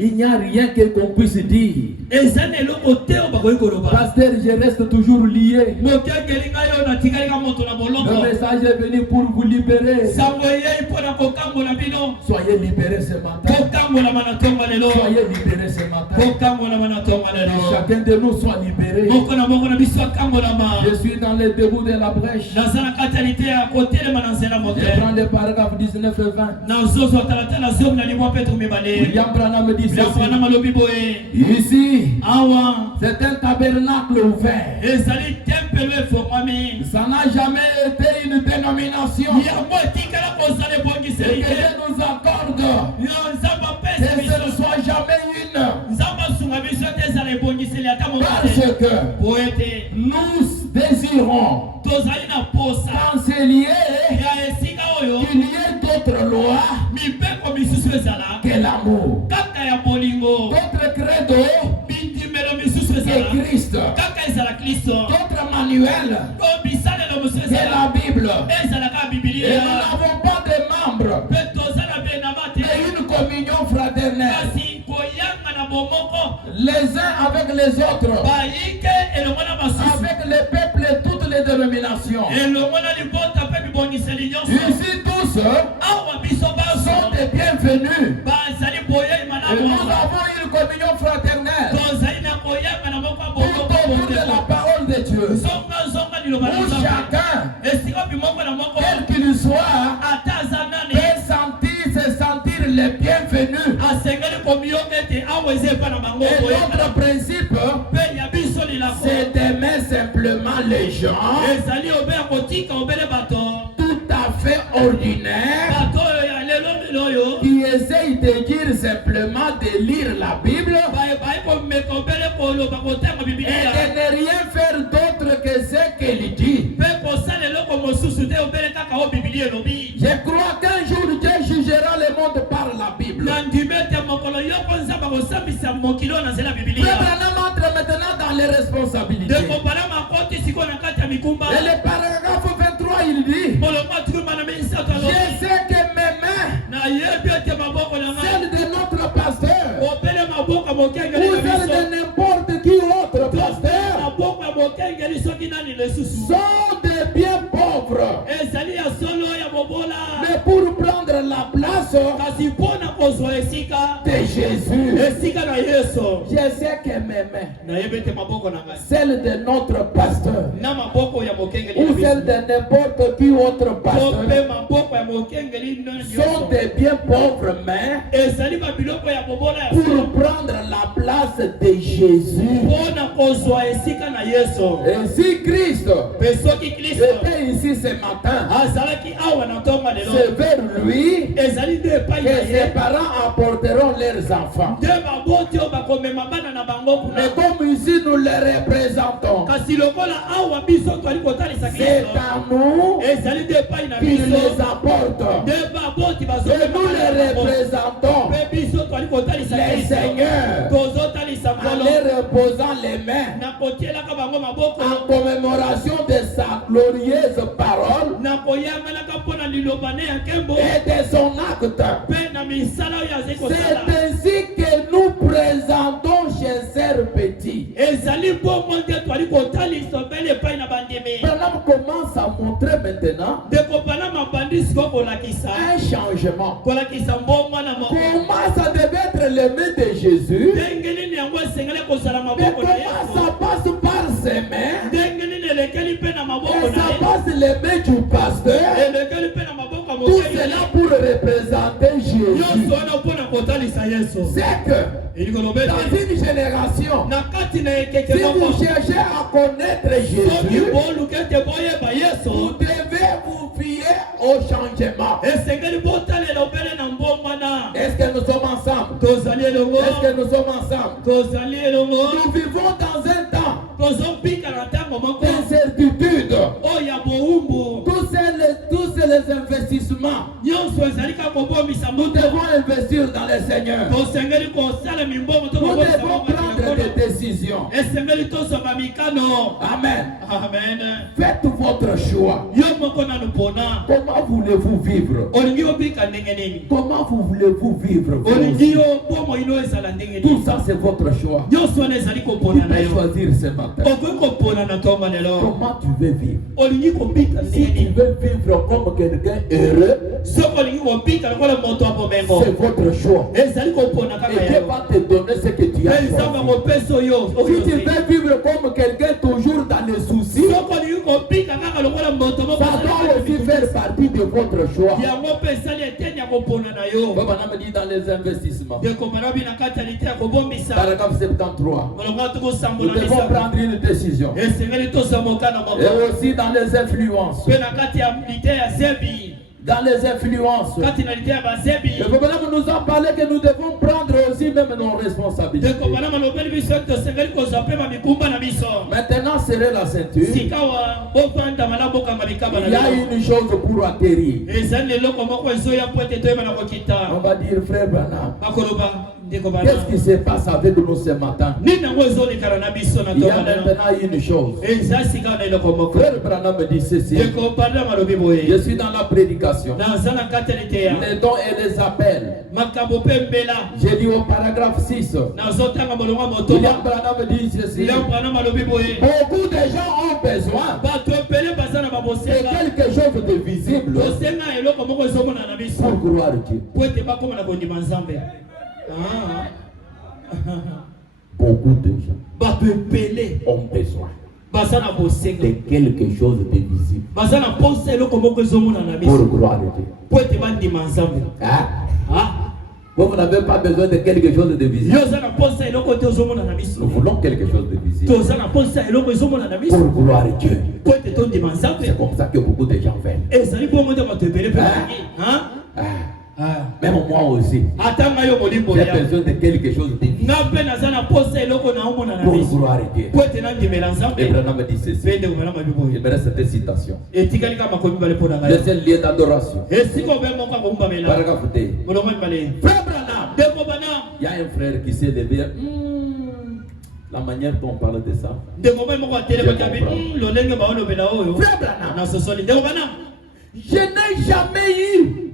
Il n'y a rien qu'on puisse dire. Pasteur, je reste toujours lié. Le message est venu pour vous libérer. Soyez libérés ce matin. Soyez libérés ce matin. Chacun de nous soit libéré. Je suis dans le debout de la brèche. Je prends le paragraphe 19 et 20. William Branham dit ceci. Ici, c'est un tabernacle ouvert. Ça n'a jamais été une dénomination. Et que Dieu nous accorde que ce ne soit jamais une. Parce que nous désirons canceller qu'il y ait d'autres lois que l'amour. D'autres credo c'est Christ. D'autres manuels c'est la Bible. Et nous n'avons pas de membres et une communion fraternelle les uns avec les autres, avec les peuples et toutes les dénominations. Ici tous sont les bienvenus. Et nous avons une communion fraternelle autour de la parole de Dieu. Où chacun, quel qu'il soit, peut se sentir le bienvenu. Et notre principe, c'est d'aimer simplement les gens tout à fait ordinaires qui essayent de dire simplement de lire la Bible et de ne rien faire d'autre que ce qu'elle dit. Je crois qu'un jour Dieu jugera le monde par la Bible. Frère entre maintenant dans les responsabilités. Et le paragraphe 23 il dit, je sais que mes mains, celles de notre pasteur, ou celles de n'importe qui autre pasteur, sont des bien pauvres. Mais pour prendre la place de Jésus, je sais que mes mains, celles de notre pasteur, ou celles de n'importe qui autre pasteur, sont des bien pauvres mains pour prendre la place de Jésus. Et si Christ était ici ce matin, c'est vers lui que ses parents apporteront leurs enfants. Mais comme ici nous les représentons, c'est à nous qu'ils les apportent. Et nous les représentons, les seigneurs, en les reposant les mains en commémoration de sa glorieuse parole et de son acte. C'est ainsi que nous présentons chez Sœur Petit. Branham commence à montrer maintenant un changement. Comment ça devait être le main de Jésus, mais comment ça passe par ses mains, et ça passe les mains du pasteur. Tout cela pour représenter Jésus. C'est que dans une génération, si vous cherchez à connaître Jésus, vous devez vous fier au changement. Est-ce que nous sommes ensemble? Est-ce que nous sommes ensemble? Nous vivons dans un temps d'incertitude. Tous les investissements, nous devons investir dans le Seigneur. Nous devons prendre des décisions. Amen. Faites votre choix. Comment voulez-vous vivre? Comment voulez-vous vivre? Tout ça c'est votre choix. Vous pouvez choisir ce matin. Comment tu veux vivre? Si tu veux vivre comme quelqu'un heureux, c'est votre choix. Et Dieu va te donner ce que tu as choisi. Si tu veux vivre comme quelqu'un toujours dans les soucis, ça doit aussi faire partie de votre choix. Comme on dit dans les investissements. Paragraphe 73. Nous devons prendre une décision. Et aussi dans les influences. Dans les influences. Le problème nous a parlé que nous devons prendre aussi même nos responsabilités. Maintenant, serrez la ceinture. Il y a une chose pour atterrir. On va dire, frère Branham, Qu'est-ce qui se passe avec nous ce matin? Il y a maintenant une chose. Frère Branham me dit ceci. Je suis dans la prédication. Les dons et les appels. J'ai dit au paragraphe 6. William Branham me dit ceci. Beaucoup de gens ont besoin de quelque chose de visible pour gloire Dieu. Beaucoup de gens ont besoin de quelque chose de visible pour gloire Dieu. Vous n'avez pas besoin de quelque chose de visible. Nous voulons quelque chose de visible pour gloire Dieu. C'est comme ça que beaucoup de gens veulent. Même moi aussi, j'ai besoin de quelque chose de visible pour gloire Dieu. Et Branham me dit ceci. Il me reste cette citation. Deuxième lieu d'adoration. Paragraphe 2. Frère Branham, il y a un frère qui s'est levé. La manière dont on parle de ça. Frère Branham, je n'ai jamais eu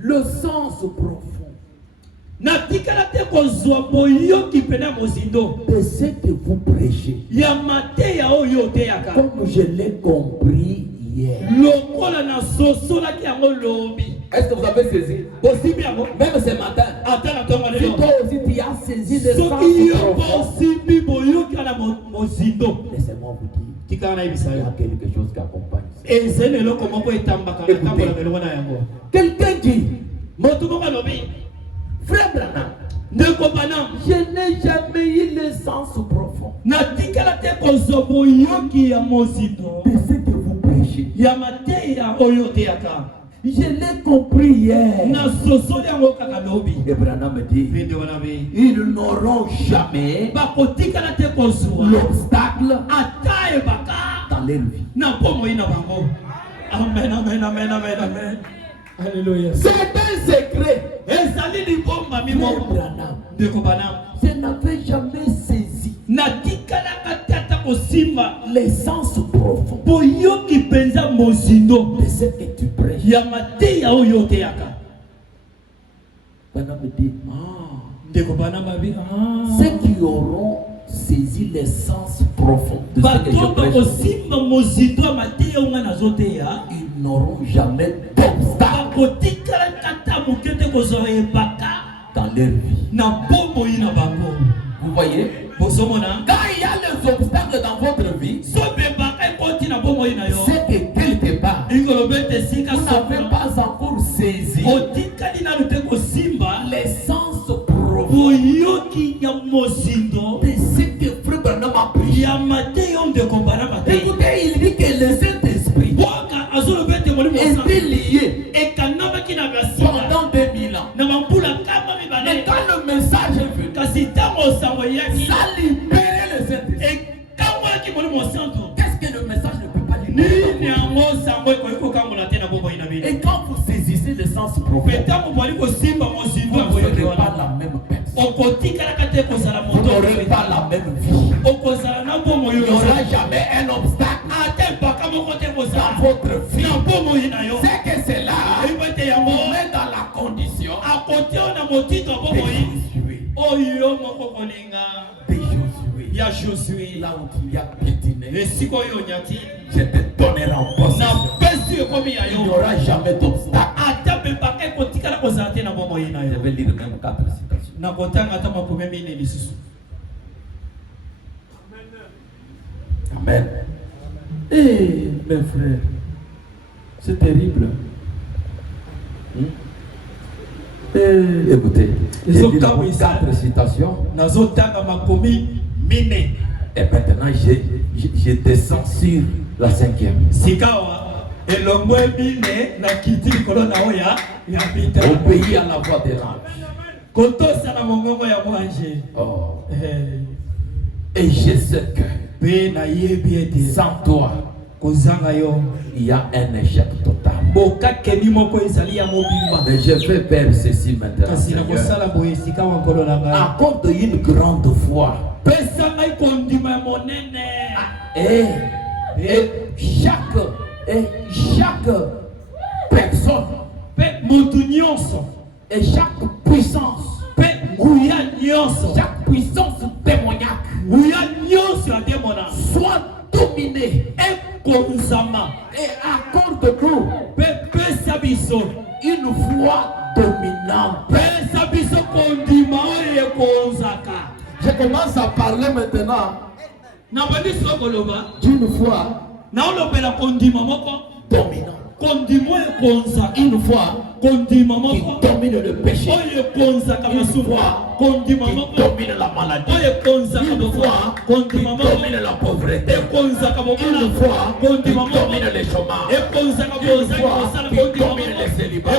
le sens profond de ce que vous prêchez, comme je l'ai compris hier. Est-ce que vous avez saisi? Même ce matin, si toi aussi tu as saisi le sens profond, laissez-moi vous dire, il y a quelque chose qui accompagne. Quelqu'un dit, frère Branham, je n'ai jamais eu le sens profond de ce que vous prêchez. Je l'ai compris hier. Et Branham me dit, ils n'auront jamais l'obstacle dans leur vie. Amen, amen, amen, amen, amen. Alléluia. C'est un secret. Je n'avais jamais saisi l'essence profonde de ce que tu prêches. Branham me dit, ceux qui auront saisi l'essence profonde de ce que je prêche, ils n'auront jamais d'obstacle dans leur vie. Vous voyez? Quand il y a les obstacles dans votre vie, c'est que quelque part, vous n'avez pas encore saisi l'essence profonde de ce que Frère Branham a pris. Écoutez, il dit que le Saint-Esprit était lié pendant 2000 ans. Mais quand le message est venu, ça libérait le Saint-Esprit. Qu'est-ce que le message ne peut pas libérer? Et quand vous saisissez le sens profond, vous ne serez pas la même personne. Vous n'aurez pas la même vie. Il n'y aura jamais un obstacle dans votre vie. C'est que c'est là vous met dans la condition de Josué. Là où il y a piétiné, je te donnerai en possession. Il n'y aura jamais d'obstacle. Je vais lire même 4 citations. Amen. Eh, mes frères, c'est terrible. Écoutez, j'ai lu 4 citations. Et maintenant, je descends sur la 5e. Au pays à la voix de l'ange. Oh. Et j'ai ce cœur. Sans toi, il y a un échec total. Et je vais faire ceci maintenant, Seigneur. Accorde une grande foi. Et chaque personne et chaque puissance démoniaque soit dominée et accorde-nous une foi dominante. Je commence à parler maintenant d'une foi dominante. Une foi qui domine le péché. Une foi qui domine la maladie. Une foi qui domine la pauvreté. Une foi qui domine les chômages. Une foi qui domine les célibats.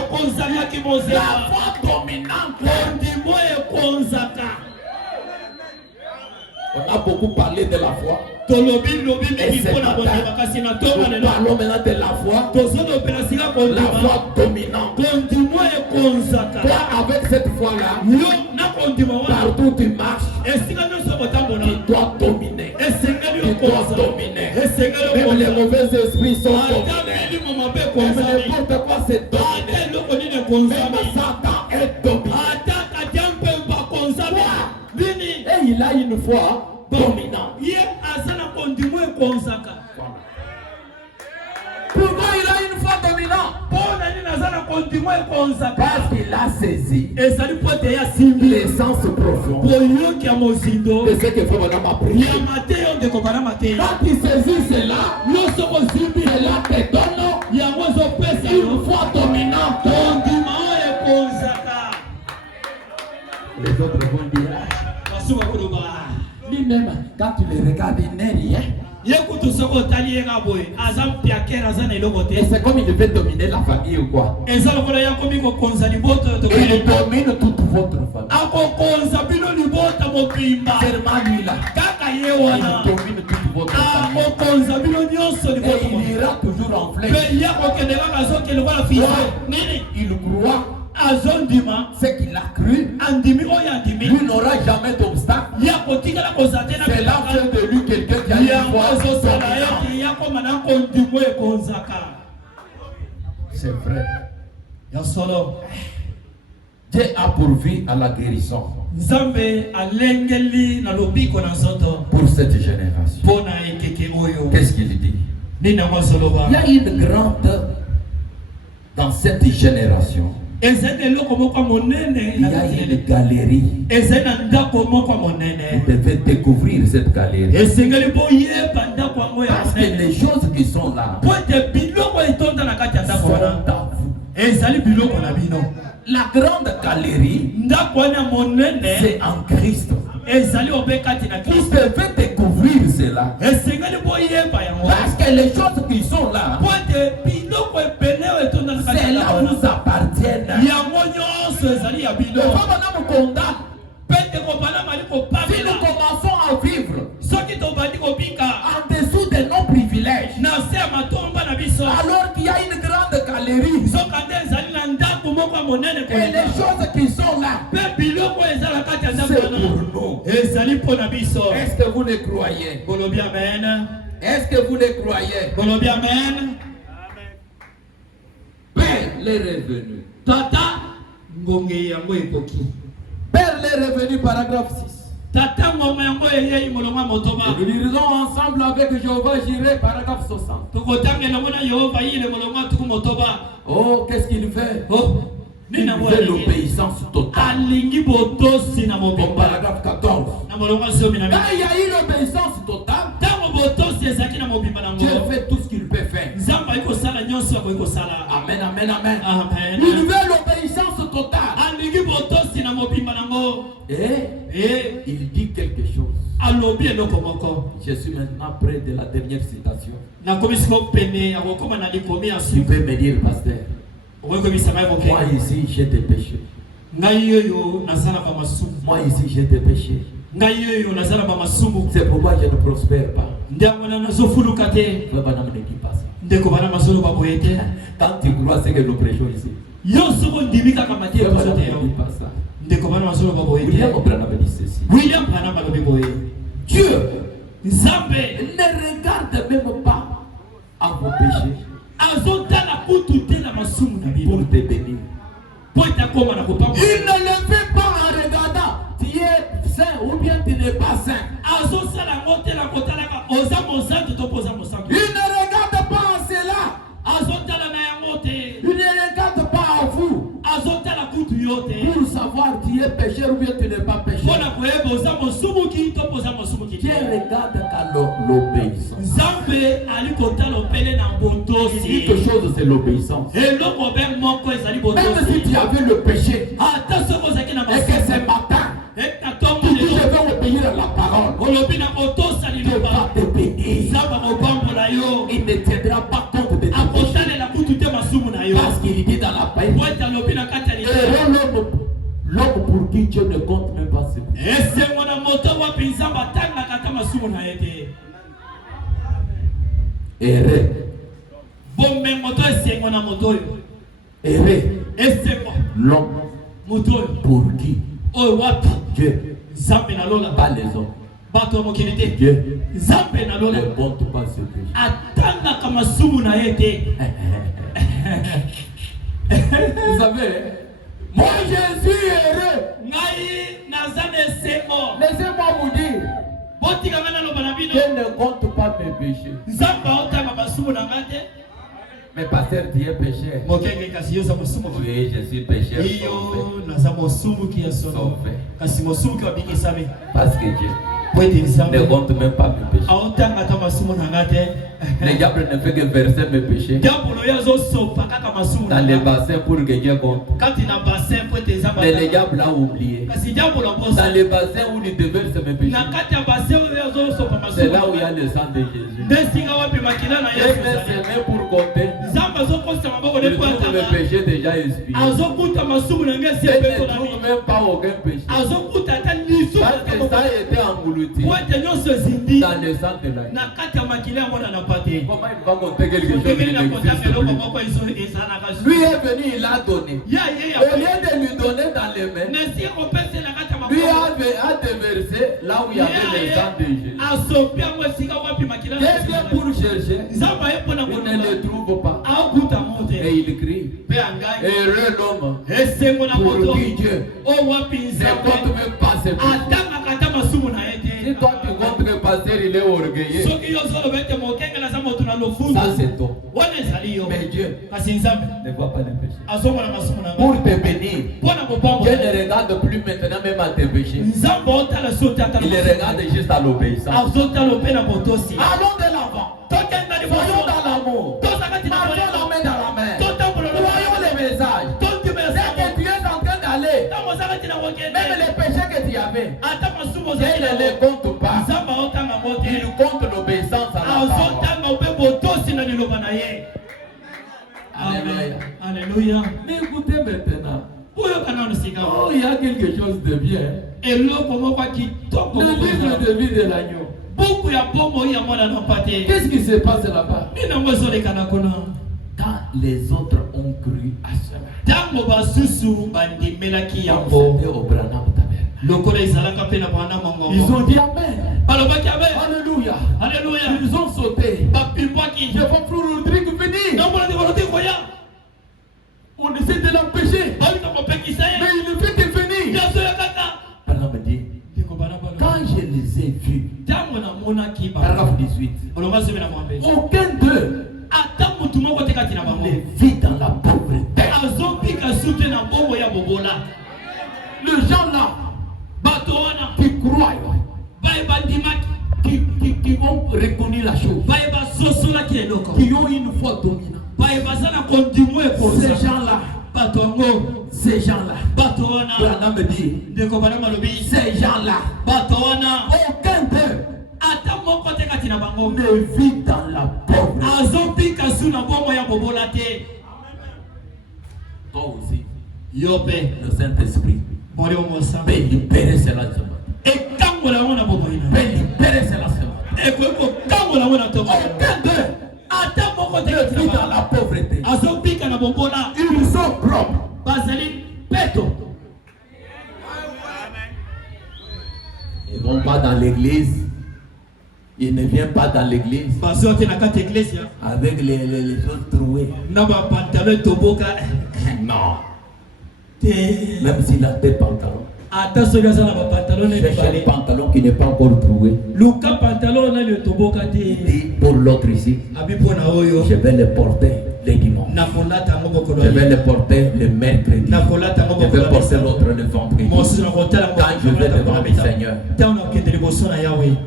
La foi dominante. On a beaucoup parlé de la foi. Et ce matin, nous parlons maintenant de la foi. La foi dominante. Toi, avec cette foi-là, partout où tu marches, tu dois dominer. Tu dois dominer. Même les mauvais esprits sont dominés. Même n'importe quoi, c'est dominé. Même Satan est dominé. Et il a une foi dominante. Pourquoi il a une foi dominante? Parce qu'il a saisi l'essence profonde de ce que fait Madame a prié. Quand il saisit cela, cela te donne une foi dominante. Les autres vont dire, lui-même, quand tu le regardes, il n'est rien. Et c'est comme il devait dominer la famille ou quoi? Il domine toute votre famille. Seulement lui là. Il domine toute votre famille. Et il ira toujours en flèche. Il croit ce qu'il a cru, lui n'aura jamais d'obstacle. C'est là fait de lui quelqu'un qui a une foi. C'est vrai. Dieu a pourvu à la guérison pour cette génération. Qu'est-ce qu'il dit? Il y a une grande dans cette génération. Il y a une galerie. Vous devez découvrir cette galerie. Parce que les choses qui sont là sont dans vous. La grande galerie, c'est en Christ. Vous devez découvrir cela. Parce que les choses qui sont là, c'est là où nous appartiennent. Si nous commençons à vivre en dessous de nos privilèges, alors qu'il y a une grande galerie, et les choses qui sont là, c'est pour nous. Est-ce que vous le croyez? Est-ce que vous le croyez? Père les revenus. Père les revenus, paragraphe 6. Nous lisons ensemble avec Jéhovah Jireh, paragraphe 60. Oh, qu'est-ce qu'il fait? Il fait l'obéissance totale. Au paragraphe 14. Quand il y a eu l'obéissance totale, Dieu fait tout ce qu'il peut faire. Amen, amen, amen. Il veut l'obéissance totale. Et il dit quelque chose. Je suis maintenant près de la dernière citation. Tu peux me dire, pasteur, moi ici j'ai des péchés. Moi ici j'ai des péchés. C'est pourquoi je ne prospère pas. Quand tu crois ce que nous prêchons ici, William Branham a dit ceci. Dieu ne regarde même pas à vos péchés pour te bénir. Il ne le fait pas en regardant tu es saint ou bien tu n'es pas saint. Il ne regarde pas à cela. Il ne regarde pas à vous pour savoir tu es pécheur ou bien tu n'es pas pécheur. Dieu regarde qu'à l'obéissance. Quelque chose, c'est l'obéissance. Même si tu avais le péché et que c'est matin tu dis je vais obéir à la parole, Dieu va te bénir. Il ne tiendra pas compte de tes péchés. Parce qu'il dit dans la Bible, l'homme pour qui Dieu ne compte même pas ses péchés. Errez. L'homme pour qui Dieu, pas les hommes. Dieu ne compte pas ses péchés. Vous savez, moi je suis heureux. Laissez-moi vous dire, Dieu ne compte pas mes péchés. Mais pasteur, tu es pécheur. Oui, je suis pécheur. Sauvé. Parce que Dieu ne compte même pas mes péchés. Le diable ne fait que verser mes péchés dans les bassins pour que Dieu compte. Mais le diable a oublié. Dans les bassins où il déverse mes péchés, c'est là où il y a le sang de Jésus. Et c'est même pour compter. Il trouve le péché déjà expié. Il ne trouve même pas aucun péché. Parce que ça a été englouti dans le sang de l'agneau. Comment il va compter quelque chose qui n'existe plus? Lui est venu, il a donné. Au lieu de lui donner dans les mains, lui a déversé là où il y avait le sang de Jésus. Qu'est-ce qu'il pour chercher? Il ne le trouve pas. Et il crie. Heureux l'homme pour qui Dieu ne compte même pas ses péchés. Si toi tu comptes que pasteur il est orgueilleux, ça c'est toi. Mais Dieu ne voit pas les péchés. Pour te bénir, Dieu ne regarde plus maintenant même à tes péchés. Il regarde juste à l'obéissance. Allons de l'avant. Voyons dans l'amour. Marchons la main dans la main. Voyons les messages. C'est que tu es en train d'aller. Même les péchés que tu avais, Dieu ne les compte pas. Il compte l'obéissance à la parole. Alléluia. Mais écoutez maintenant. Oh, il y a quelque chose de bien. Le livre de vie de l'agneau. Qu'est-ce qui se passe là-bas? Quand les autres ont cru à cela, au Branham Tabernacle, ils ont dit Amen. Alléluia. Alléluia. Ils ont sauté. Je vais faire Rodrigue venir. On essaie de l'empêcher. Mais il ne fait que venir. Branham dit, quand je les ai vus, paragraphe 18, aucun d'eux ne vit dans la pauvreté. Les gens là qui croient, qui ont reconnu la chose, qui ont une foi dominante, ces gens-là, Branham dit, ces gens-là, aucun d'eux ne vit dans la pauvreté. Toi aussi, le Saint-Esprit peut libérer cela ce matin. Aucun d'eux ne vit dans la pauvreté. Ils sont propres. Ils ne vont pas dans l'église. Ils ne viennent pas dans l'église avec les choses trouées. Non. Même s'il a des pantalons. Cherche un pantalon qui n'est pas encore troué. Et pour l'autre ici, je vais le porter les dimanches. Je vais le porter le mercredi. Je vais porter l'autre le vendredi. Quand je vais devant le Seigneur.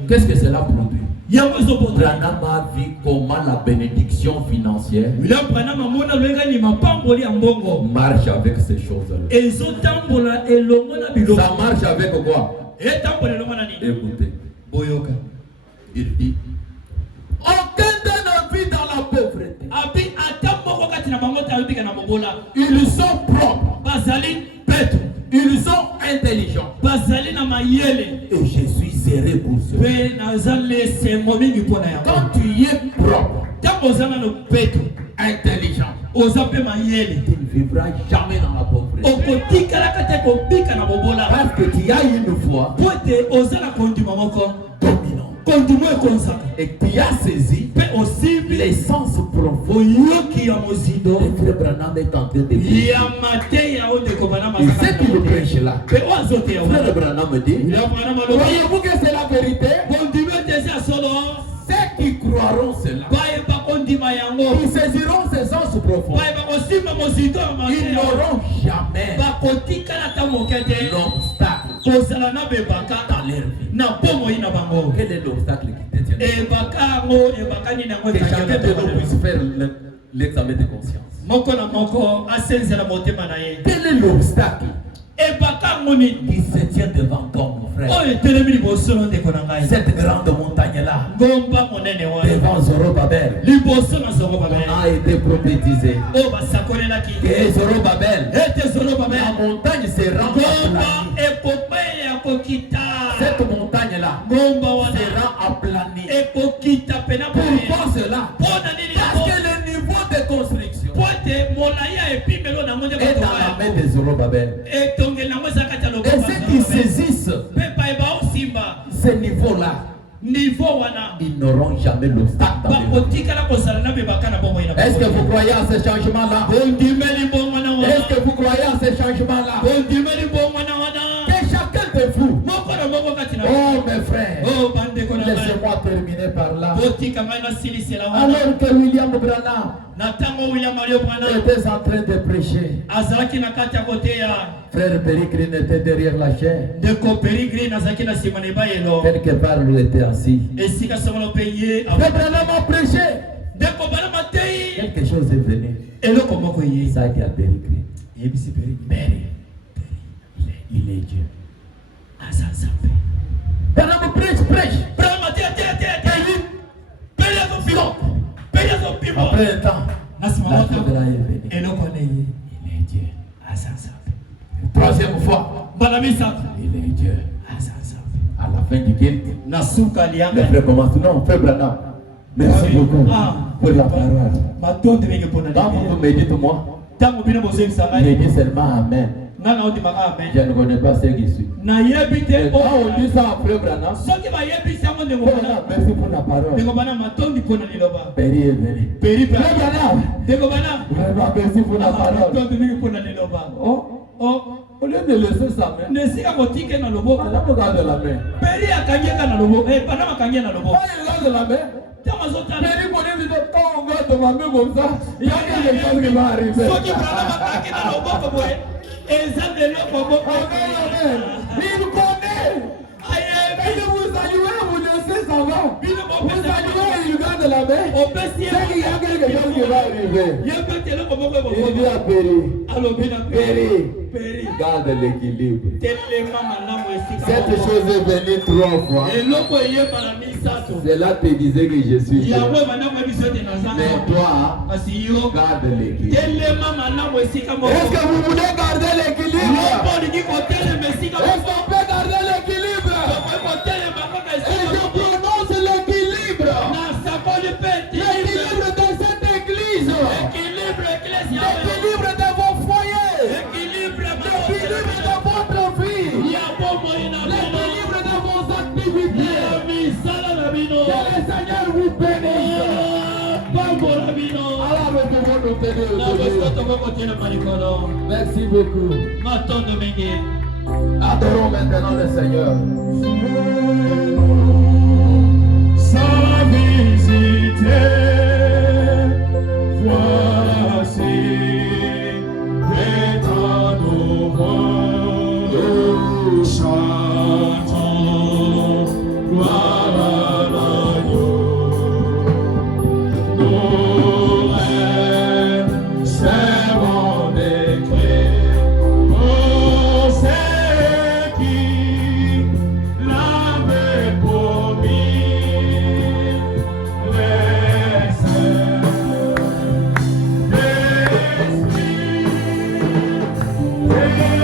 Qu'est-ce que cela produit? Branham a vu comment la bénédiction financière marche avec ces choses-là. Ça marche avec quoi? Écoutez. Il dit, aucun ne vit dans la pauvreté. Ils sont propres. Ils sont intelligents. Et je suis heureux pour cela. Quand tu es propre, intelligent, tu ne vivras jamais dans la pauvreté. Parce que tu as une foi dominante. Et tu as saisi l'essence profonde. Le frère Branham est en train de prêcher. Et ce qu'il prêche là, frère Branham dit, croyez-vous que c'est la vérité? Ceux qui croiront cela, ils saisiront ces sens profonds. Ils n'auront jamais l'obstacle dans leur vie. Quel est l'obstacle qui te tient? Que chacun de nous puisse faire l'examen de conscience. Quel est l'obstacle qui se tient devant toi, mon frère? Cette grande montagne-là, devant Zorobabel, on a été prophétisé que Zorobabel, la montagne sera aplanie. Cette montagne-là sera aplanie. Pourquoi cela? Parce que le niveau de construction est dans la main de Zorobabel. Et ceux qui saisissent ce niveau-là, ils n'auront jamais l'obstacle dans leur vie. Est-ce que vous croyez à ce changement-là? Est-ce que vous croyez à ce changement-là? Que chacun de vous, oh mes frères, laissez-moi terminer par là. Alors que William Branham était en train de prêcher, frère Pérégrine était derrière la chair. Quelque part, il était assis. Frère Branham a prêché. Quelque chose est venu. Ça a été à Pérégrine. Il est Dieu. Branham prêche. Après un temps, la chose-là est venue. Il est Dieu. Troisième fois, il est Dieu. À la fin du culte, le frère commence. Non, frère Branham, merci beaucoup pour la parole. Quand vous me dites moi, je dis seulement Amen. Je ne connais pas ce qui suit. Quand on dit ça à frère Branham, merci pour la parole. Péri est venu. Frère Branham, vraiment merci pour la parole. Au lieu de laisser sa main, Branham regarde la main. Quand il regarde la main, Péri connaît quand on regarde ma main comme ça, il y a quelque chose qui va arriver. Il connaît. Et vous saluez, vous laissez ça va. Vous saluez, il regarde la main. C'est qu'il y a quelque chose qui va arriver. Il dit à Péri, garde l'équilibre. Cette chose est venue 3 fois. Cela te disait que je suis Dieu. Mais toi, garde l'équilibre. Est-ce que vous voulez garder l'équilibre? Est-ce qu'on peut garder l'équilibre? Et je prononce l'équilibre. l'équilibre de vos activités. Que le Seigneur vous bénisse. Alors nous pouvons nous tenir aujourd'hui. Merci beaucoup. Adorons maintenant le Seigneur. Sa visite, voici est à nouveau. Chantons gloire à l'agneau. Nous servons des clés. Oh, c'est qui l'avait promis. Les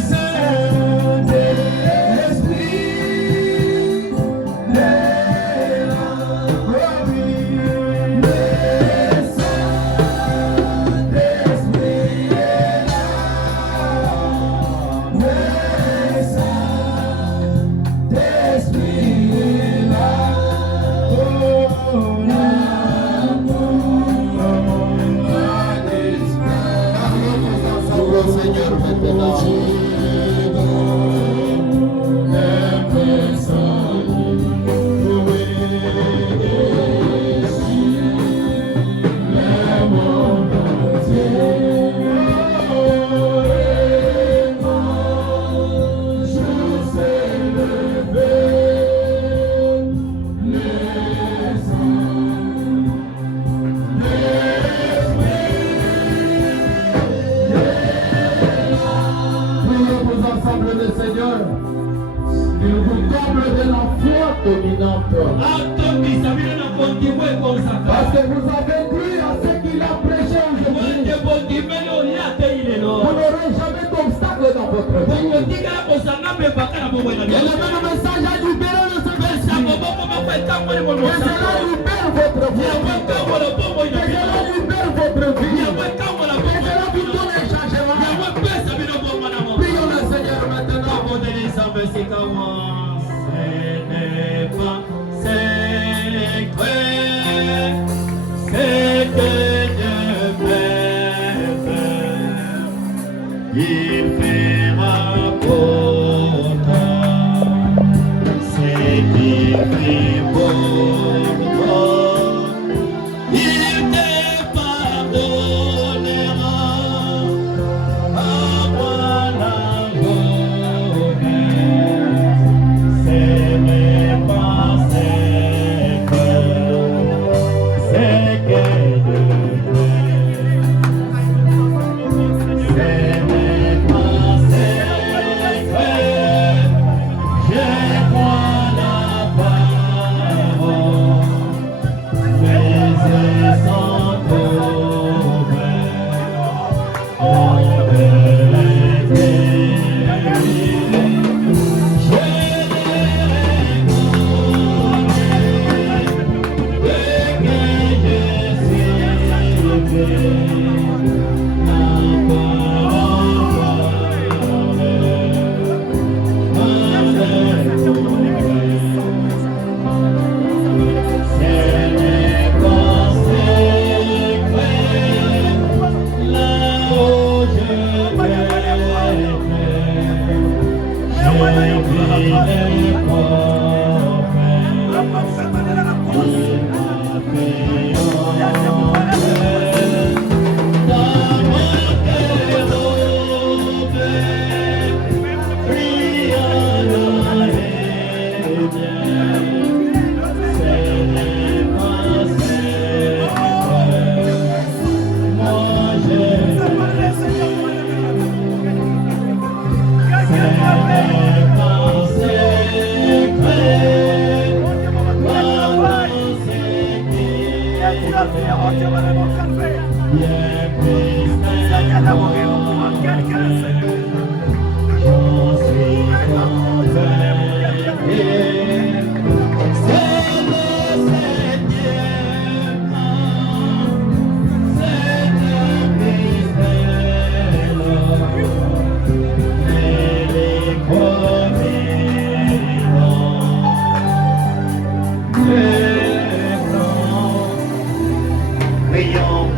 saints d'esprit. Parce que vous avez cru à ce qu'il a prêché aujourd'hui. Vous n'aurez jamais d'obstacle dans votre vie. Et le même message a libéré le Seigneur. Que cela libère votre vie. Que cela libère votre vie. Que cela vous donne un changement. Prions le Seigneur maintenant. Il fera pour toi ce qu'il fait pour toi.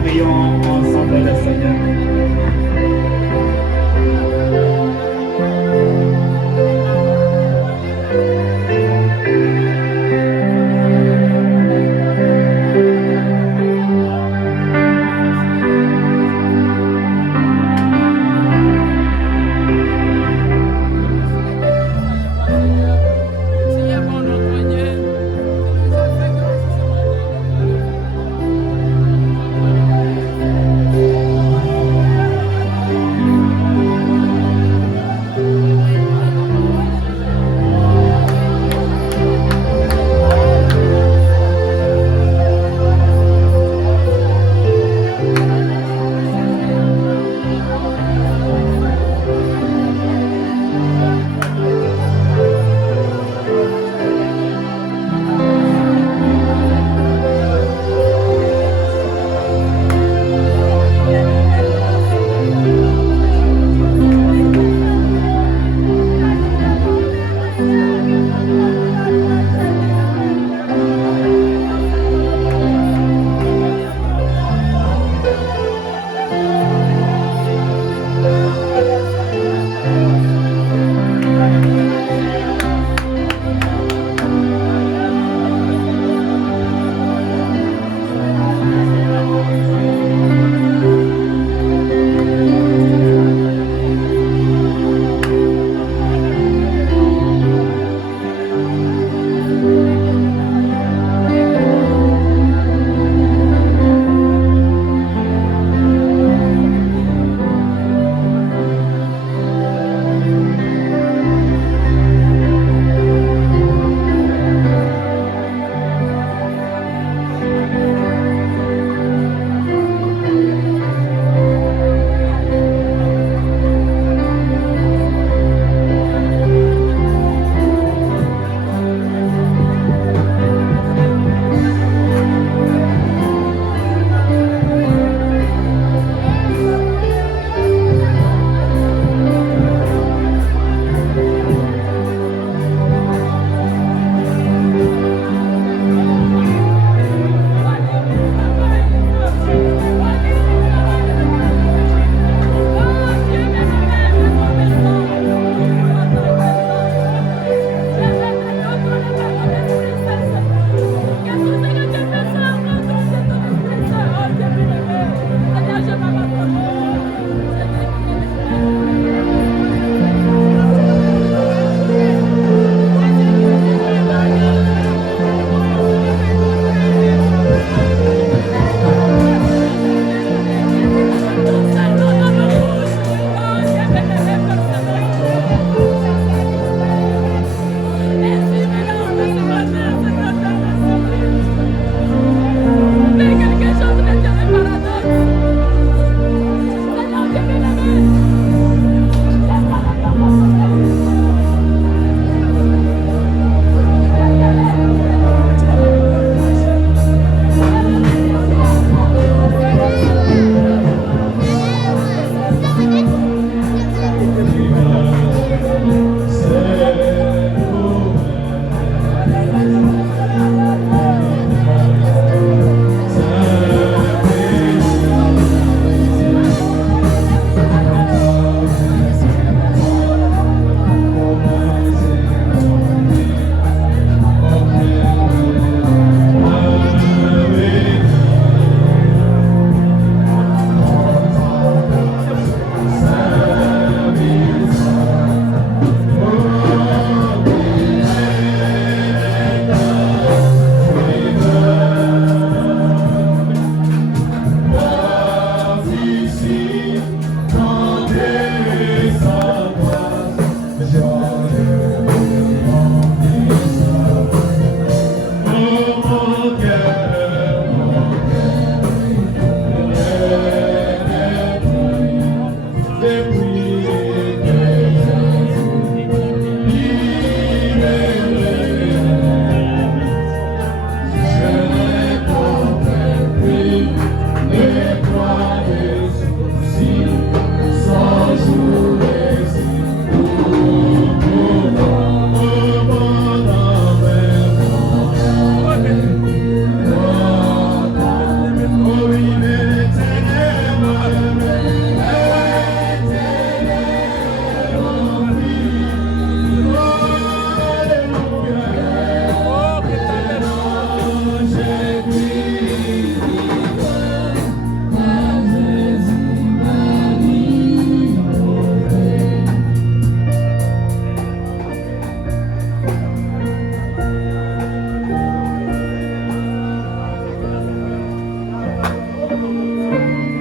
Prions ensemble le Seigneur.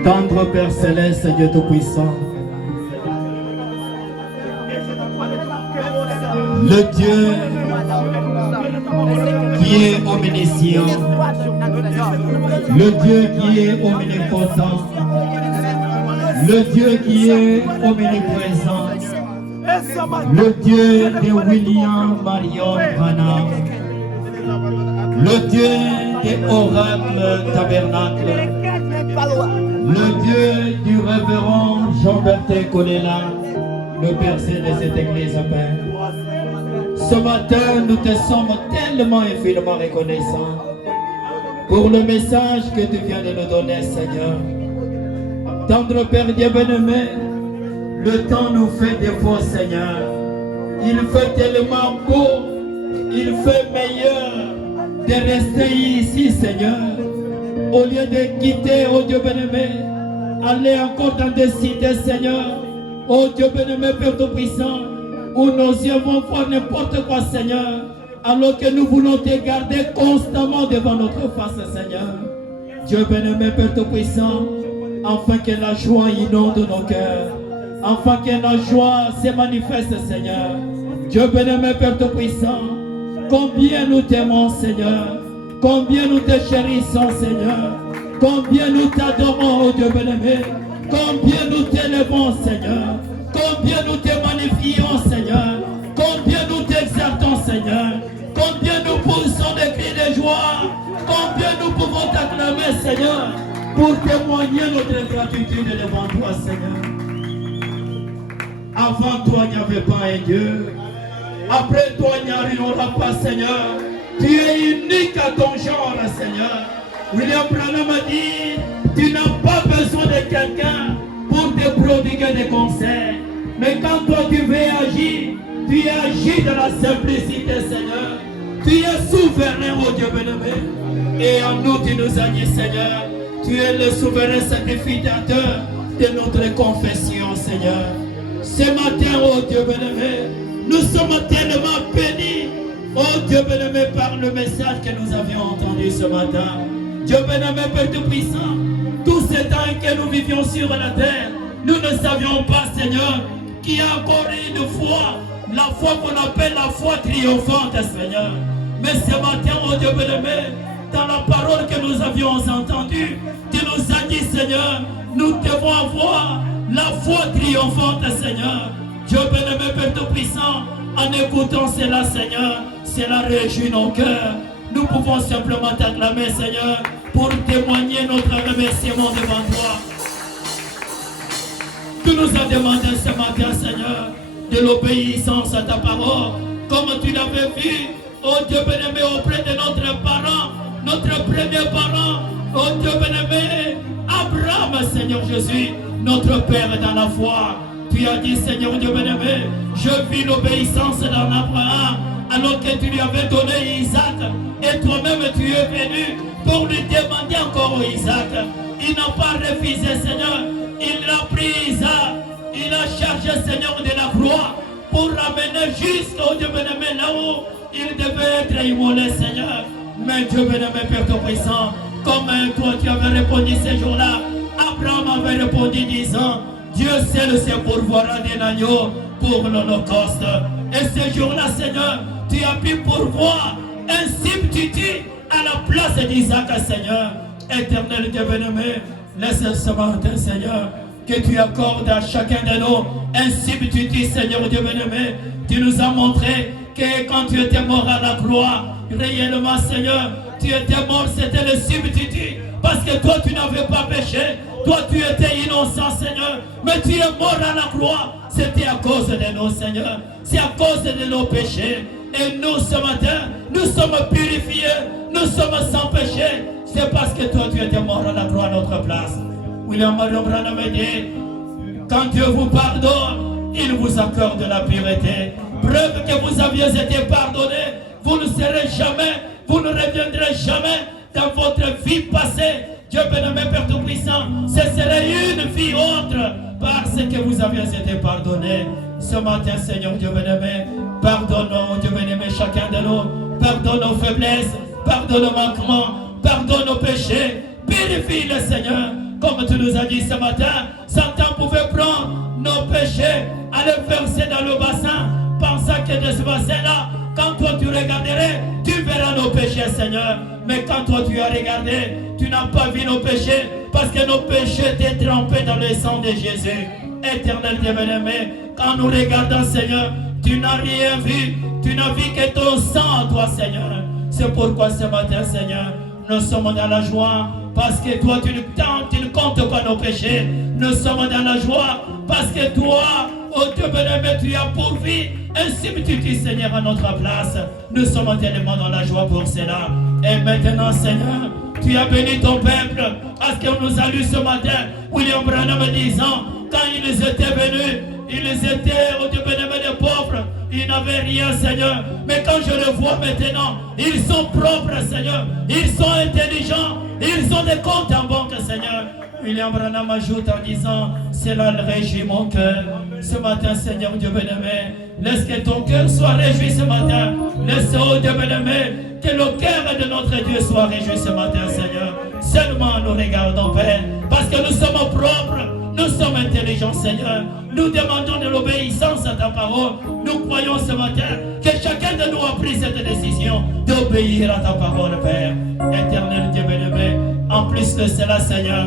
Tendre Père Céleste, Dieu Tout-Puissant, le Dieu qui est omniscient, le Dieu qui est omnipotent, le Dieu qui est omniprésent, le Dieu de William Marion Branham, le Dieu des oracles tabernacles, le Dieu du révérend Jean-Bertin Kolela, le berger de cette église, Père. Ce matin, nous te sommes tellement infiniment reconnaissants pour le message que tu viens de nous donner, Seigneur. Tendre Père Dieu bien-aimé, le temps nous fait défaut, Seigneur. Il fait tellement beau, il fait meilleur de rester ici, Seigneur. Au lieu de quitter, oh Dieu bien-aimé, aller encore dans des cités, Seigneur. Oh Dieu bien-aimé, Père Tout-Puissant, où nos yeux vont voir n'importe quoi, Seigneur, alors que nous voulons te garder constamment devant notre face, Seigneur. Dieu bien-aimé, Père Tout-Puissant, afin que la joie inonde nos cœurs, afin que la joie se manifeste, Seigneur. Dieu bien-aimé, Père Tout-Puissant, combien nous t'aimons, Seigneur, combien nous te chérissons, Seigneur, combien nous t'adorons, oh Dieu bien-aimé, combien nous t'élevons, Seigneur, combien nous te magnifions, Seigneur, combien nous t'exaltons, Seigneur, combien nous poussons des cris de joie, combien nous pouvons t'acclamer, Seigneur, pour témoigner notre gratitude devant toi, Seigneur. Avant toi, il n'y avait pas un Dieu. Après toi, il n'y en aura pas, Seigneur. Tu es unique à ton genre, Seigneur. William Branham a dit, tu n'as pas besoin de quelqu'un pour te prodiguer des conseils. Mais quand toi tu veux agir, tu agis dans la simplicité, Seigneur. Tu es souverain, oh Dieu bien-aimé. Et en nous, tu nous as dit, Seigneur, tu es le souverain sacrificateur de notre confession, Seigneur. Ce matin, oh Dieu bien-aimé, nous sommes tellement bénis, oh Dieu bien-aimé, par le message que nous avions entendu ce matin. Dieu bien-aimé, Père Tout-Puissant, tout ce temps que nous vivions sur la terre, nous ne savions pas, Seigneur, qu'il y a encore une foi, la foi qu'on appelle la foi triomphante, Seigneur. Mais ce matin, oh Dieu bien-aimé, dans la parole que nous avions entendue, tu nous as dit, Seigneur, nous devons avoir la foi triomphante, Seigneur. Dieu bien-aimé, Père Tout-Puissant, en écoutant cela, Seigneur, cela réjouit nos cœurs. Nous pouvons simplement t'acclamer, Seigneur, pour témoigner notre remerciement devant toi. Tu nous as demandé ce matin, Seigneur, de l'obéissance à ta parole, comme tu l'avais vu, oh Dieu bien-aimé, auprès de notre parent, notre premier parent, oh Dieu bien-aimé, Abraham, Seigneur Jésus, notre Père dans la foi. Tu as dit, Seigneur Dieu bien-aimé, je vis l'obéissance dans Abraham, alors que tu lui avais donné Isaac, et toi-même tu es venu pour lui demander encore Isaac. Il n'a pas refusé, Seigneur, il a pris Isaac, il a chargé, Seigneur, de la gloire pour ramener jusqu'au Dieu bien-aimé là où il devait être immolé, Seigneur. Mais Dieu bien-aimé, Père Tout-Puissant, comme toi tu avais répondu ces jours-là, Abraham avait répondu disant, Dieu seul sait pourvoir un agneau pour l'Holocauste. Et ce jour-là, Seigneur, tu as pu pourvoir un substitut à la place d'Isaac, Seigneur. Éternel Dieu bien-aimé, laisse ce matin, Seigneur, que tu accordes à chacun de nous un substitut, Seigneur Dieu bien-aimé. Tu nous as montré que quand tu étais mort à la croix, réellement, Seigneur, tu étais mort, c'était le substitut. Parce que toi, tu n'avais pas péché. Toi, tu étais innocent, Seigneur. Mais tu es mort à la croix. C'était à cause de nous, Seigneur. C'est à cause de nos péchés. Et nous, ce matin, nous sommes purifiés. Nous sommes sans péché. C'est parce que toi, tu étais mort à la croix à notre place. William Marion Branham dit, quand Dieu vous pardonne, il vous accorde la pureté. Preuve que vous aviez été pardonné. Vous ne serez jamais, vous ne reviendrez jamais dans votre vie passée. Dieu bien-aimé, Père Tout-Puissant, ce serait une vie autre parce que vous aviez été pardonné. Ce matin, Seigneur Dieu bien-aimé, pardonne-nous, Dieu bien-aimé, chacun de nous. Pardonne nos faiblesses, pardonne nos manquements, pardonne nos péchés. Purifie le Seigneur. comme tu nous as dit ce matin, Satan pouvait prendre nos péchés, aller verser dans le bassin, pensant que de ce bassin-là, quand toi tu regarderais, tu verras nos péchés, Seigneur. Mais quand toi tu as regardé, tu n'as pas vu nos péchés, parce que nos péchés étaient trempés dans le sang de Jésus. Éternel Dieu bien-aimé, quand nous regardons, Seigneur, tu n'as rien vu, tu n'as vu que ton sang à toi, Seigneur. C'est pourquoi ce matin, Seigneur, nous sommes dans la joie, parce que toi tu ne comptes pas nos péchés. Nous sommes dans la joie, parce que toi, oh Dieu bien-aimé, tu as pourvu un substitut, Seigneur, à notre place. Nous sommes tellement dans la joie pour cela. Et maintenant, Seigneur, tu as béni ton peuple, parce qu'on nous a lu ce matin, William Branham disant, quand ils étaient venus, ils étaient, oh Dieu bien-aimé, des pauvres, ils n'avaient rien, Seigneur. Mais quand je le vois maintenant, ils sont propres, Seigneur. Ils sont intelligents, ils ont des comptes en banque, Seigneur. William Branham ajoute en disant, cela réjouit mon cœur. Ce matin, Seigneur Dieu bien-aimé, laisse que ton cœur soit réjoui ce matin. Laisse, oh Dieu bien-aimé, que le cœur de notre Dieu soit réjoui ce matin, Seigneur. Seulement nous regardons, Père, parce que nous sommes propres, nous sommes intelligents, Seigneur. Nous demandons de l'obéissance à ta parole. Nous croyons ce matin que chacun de nous a pris cette décision d'obéir à ta parole, Père. Éternel Dieu bien-aimé, en plus de cela, Seigneur,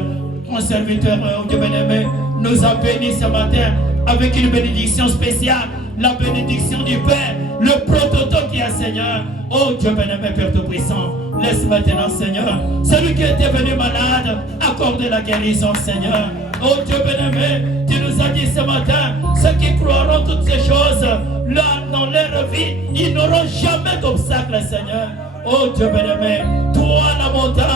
mon serviteur, Dieu bien-aimé, nous a bénis ce matin avec une bénédiction spéciale, la bénédiction du Père, le prototype qui est, Seigneur. Oh Dieu bien-aimé, Père Tout-Puissant, laisse maintenant, Seigneur, celui qui était venu malade, accorde la guérison, Seigneur. Oh Dieu bien-aimé, tu nous as dit ce matin, ceux qui croiront toutes ces choses, là, dans leur vie, ils n'auront jamais d'obstacle, Seigneur. Oh Dieu bien-aimé, toi, la montagne,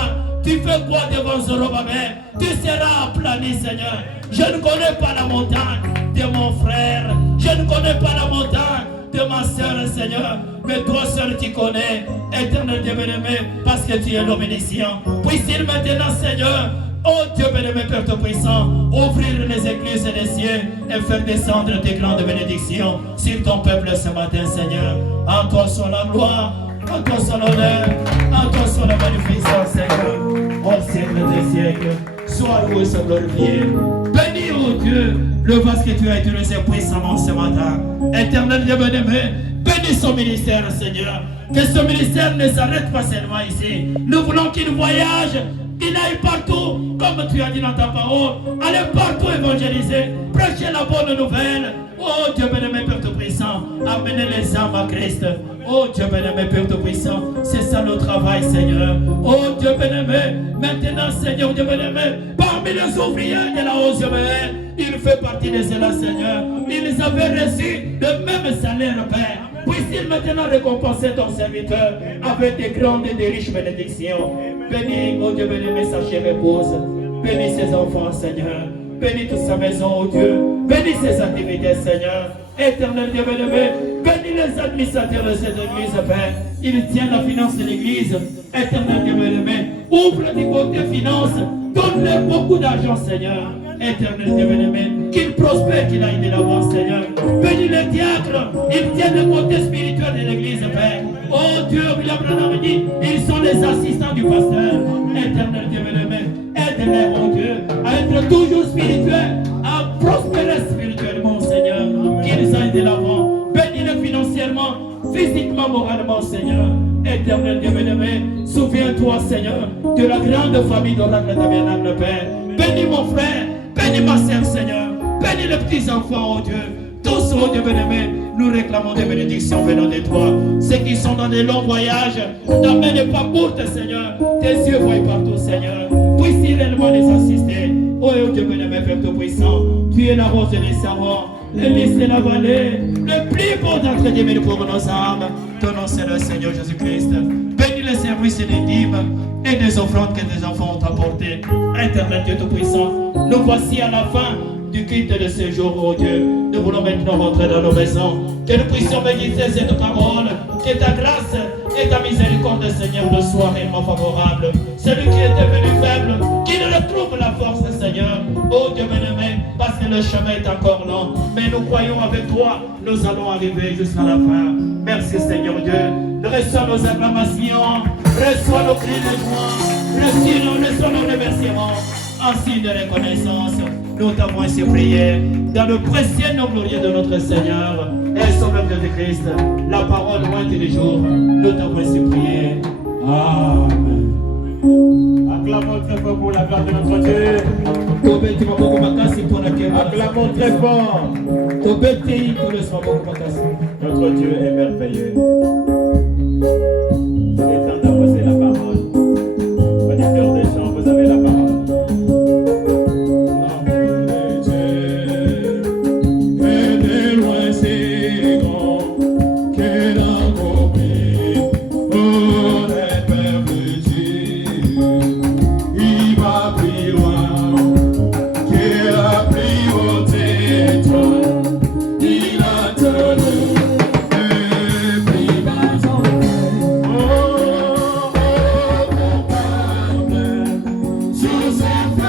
tu fais quoi devant Zorobabel? Tu seras aplani, Seigneur. Je ne connais pas la montagne de mon frère. Je ne connais pas la montagne de ma soeur, Seigneur. Mais toi seul tu connais, éternel Dieu bien-aimé, parce que tu es l'omniscient. Puisse-t-il maintenant, Seigneur, oh Dieu bien-aimé, Père Tout-Puissant, ouvrir les églises des cieux et faire descendre tes grandes bénédictions sur ton peuple ce matin, Seigneur. En toi soit la gloire, en toi soit l'honneur, en toi soit la magnificence, Seigneur. Au siècle des siècles, sois loué, sois glorifié. Bénis, oh Dieu, le vase que tu as utilisé puissamment ce matin. Éternel Dieu bien-aimé, bénis son ministère, Seigneur. Que ce ministère ne s'arrête pas seulement ici. Nous voulons qu'il voyage, qu'il aille partout, comme tu as dit dans ta parole. Allez partout évangéliser, prêcher la bonne nouvelle. Oh Dieu bien-aimé, Père Tout-Puissant, amenez les âmes à Christ. Oh Dieu bien-aimé, Père Tout-Puissant, c'est ça le travail, Seigneur. Oh Dieu bien-aimé, maintenant, Seigneur Dieu bien-aimé, parmi les ouvriers de la hausse humaine, il fait partie de cela, Seigneur. Ils avaient reçu le même salaire, Père. Puisse-t-il maintenant récompenser ton serviteur avec des grandes et des riches bénédictions. Bénis, oh Dieu bien-aimé, sa chère épouse. Bénis ses enfants, Seigneur. Bénis toute sa maison, oh Dieu. Bénis ses activités, Seigneur. Éternel Dieu bien-aimé, bénis les administrateurs de cette église, Père. Ils tiennent la finance de l'église. Éternel Dieu bien-aimé, ouvre du côté finance. Donne-leur beaucoup d'argent, Seigneur. Éternel Dieu bien-aimé, qu'il prospère, qu'il aille de l'avant, Seigneur. Bénis les diacres. Ils tiennent le côté spirituel de l'église, Père. Oh Dieu, William Branham dit, ils sont les assistants du pasteur. Éternel Dieu bien-aimé, aide-les, oh Dieu, à être toujours spirituels, à prospérer spirituellement, Seigneur. Qu'ils aillent de l'avant. Bénis-les financièrement, physiquement, moralement, Seigneur. Éternel Dieu bien-aimé, souviens-toi, Seigneur, de la grande famille d'Oracle Tabernacle, Père. Bénis mon frère, bénis ma sœur, Seigneur. Bénis les petits enfants, oh Dieu. Tous, oh Dieu bien-aimé, nous réclamons des bénédictions venant de toi. Ceux qui sont dans des longs voyages, n'amène pas courte, Seigneur. Tes yeux voient partout, Seigneur. Puisse-t-il réellement les assister. Oh Dieu bien-aimé, Père Tout-Puissant, tu es la rose des savants, le lys de la vallée, le plus beau d'entre des mille pour nos âmes. Ton nom c'est le Seigneur Jésus-Christ. Bénis les services des dîmes et des offrandes que tes enfants ont apportées. Éternel Dieu Tout-Puissant, nous voici à la fin du culte de ce jour, oh Dieu. Nous voulons maintenant rentrer dans nos maisons. Que nous puissions méditer cette parole. Que ta grâce et ta miséricorde, Seigneur, nous soient réellement favorables. Celui qui était venu faible, qu'il retrouve la force, Seigneur. Oh Dieu bien-aimé, parce que le chemin est encore long. Mais nous croyons avec toi, nous allons arriver jusqu'à la fin. Merci Seigneur Dieu. Reçois nos acclamations, reçois nos cris de joie, reçois nos remerciements. En signe de reconnaissance, nous t'avons ainsi prié dans le précieux nom glorieux de notre Seigneur et Sauveur Jésus-Christ, la parole loin des jours, nous t'avons ainsi prié. Amen. Acclamons très fort pour la gloire de notre Dieu. Acclamons très fort. Notre Dieu est merveilleux. Il est temps d'apposer la parole. Auditeur des chants, vous avez la parole. Joseph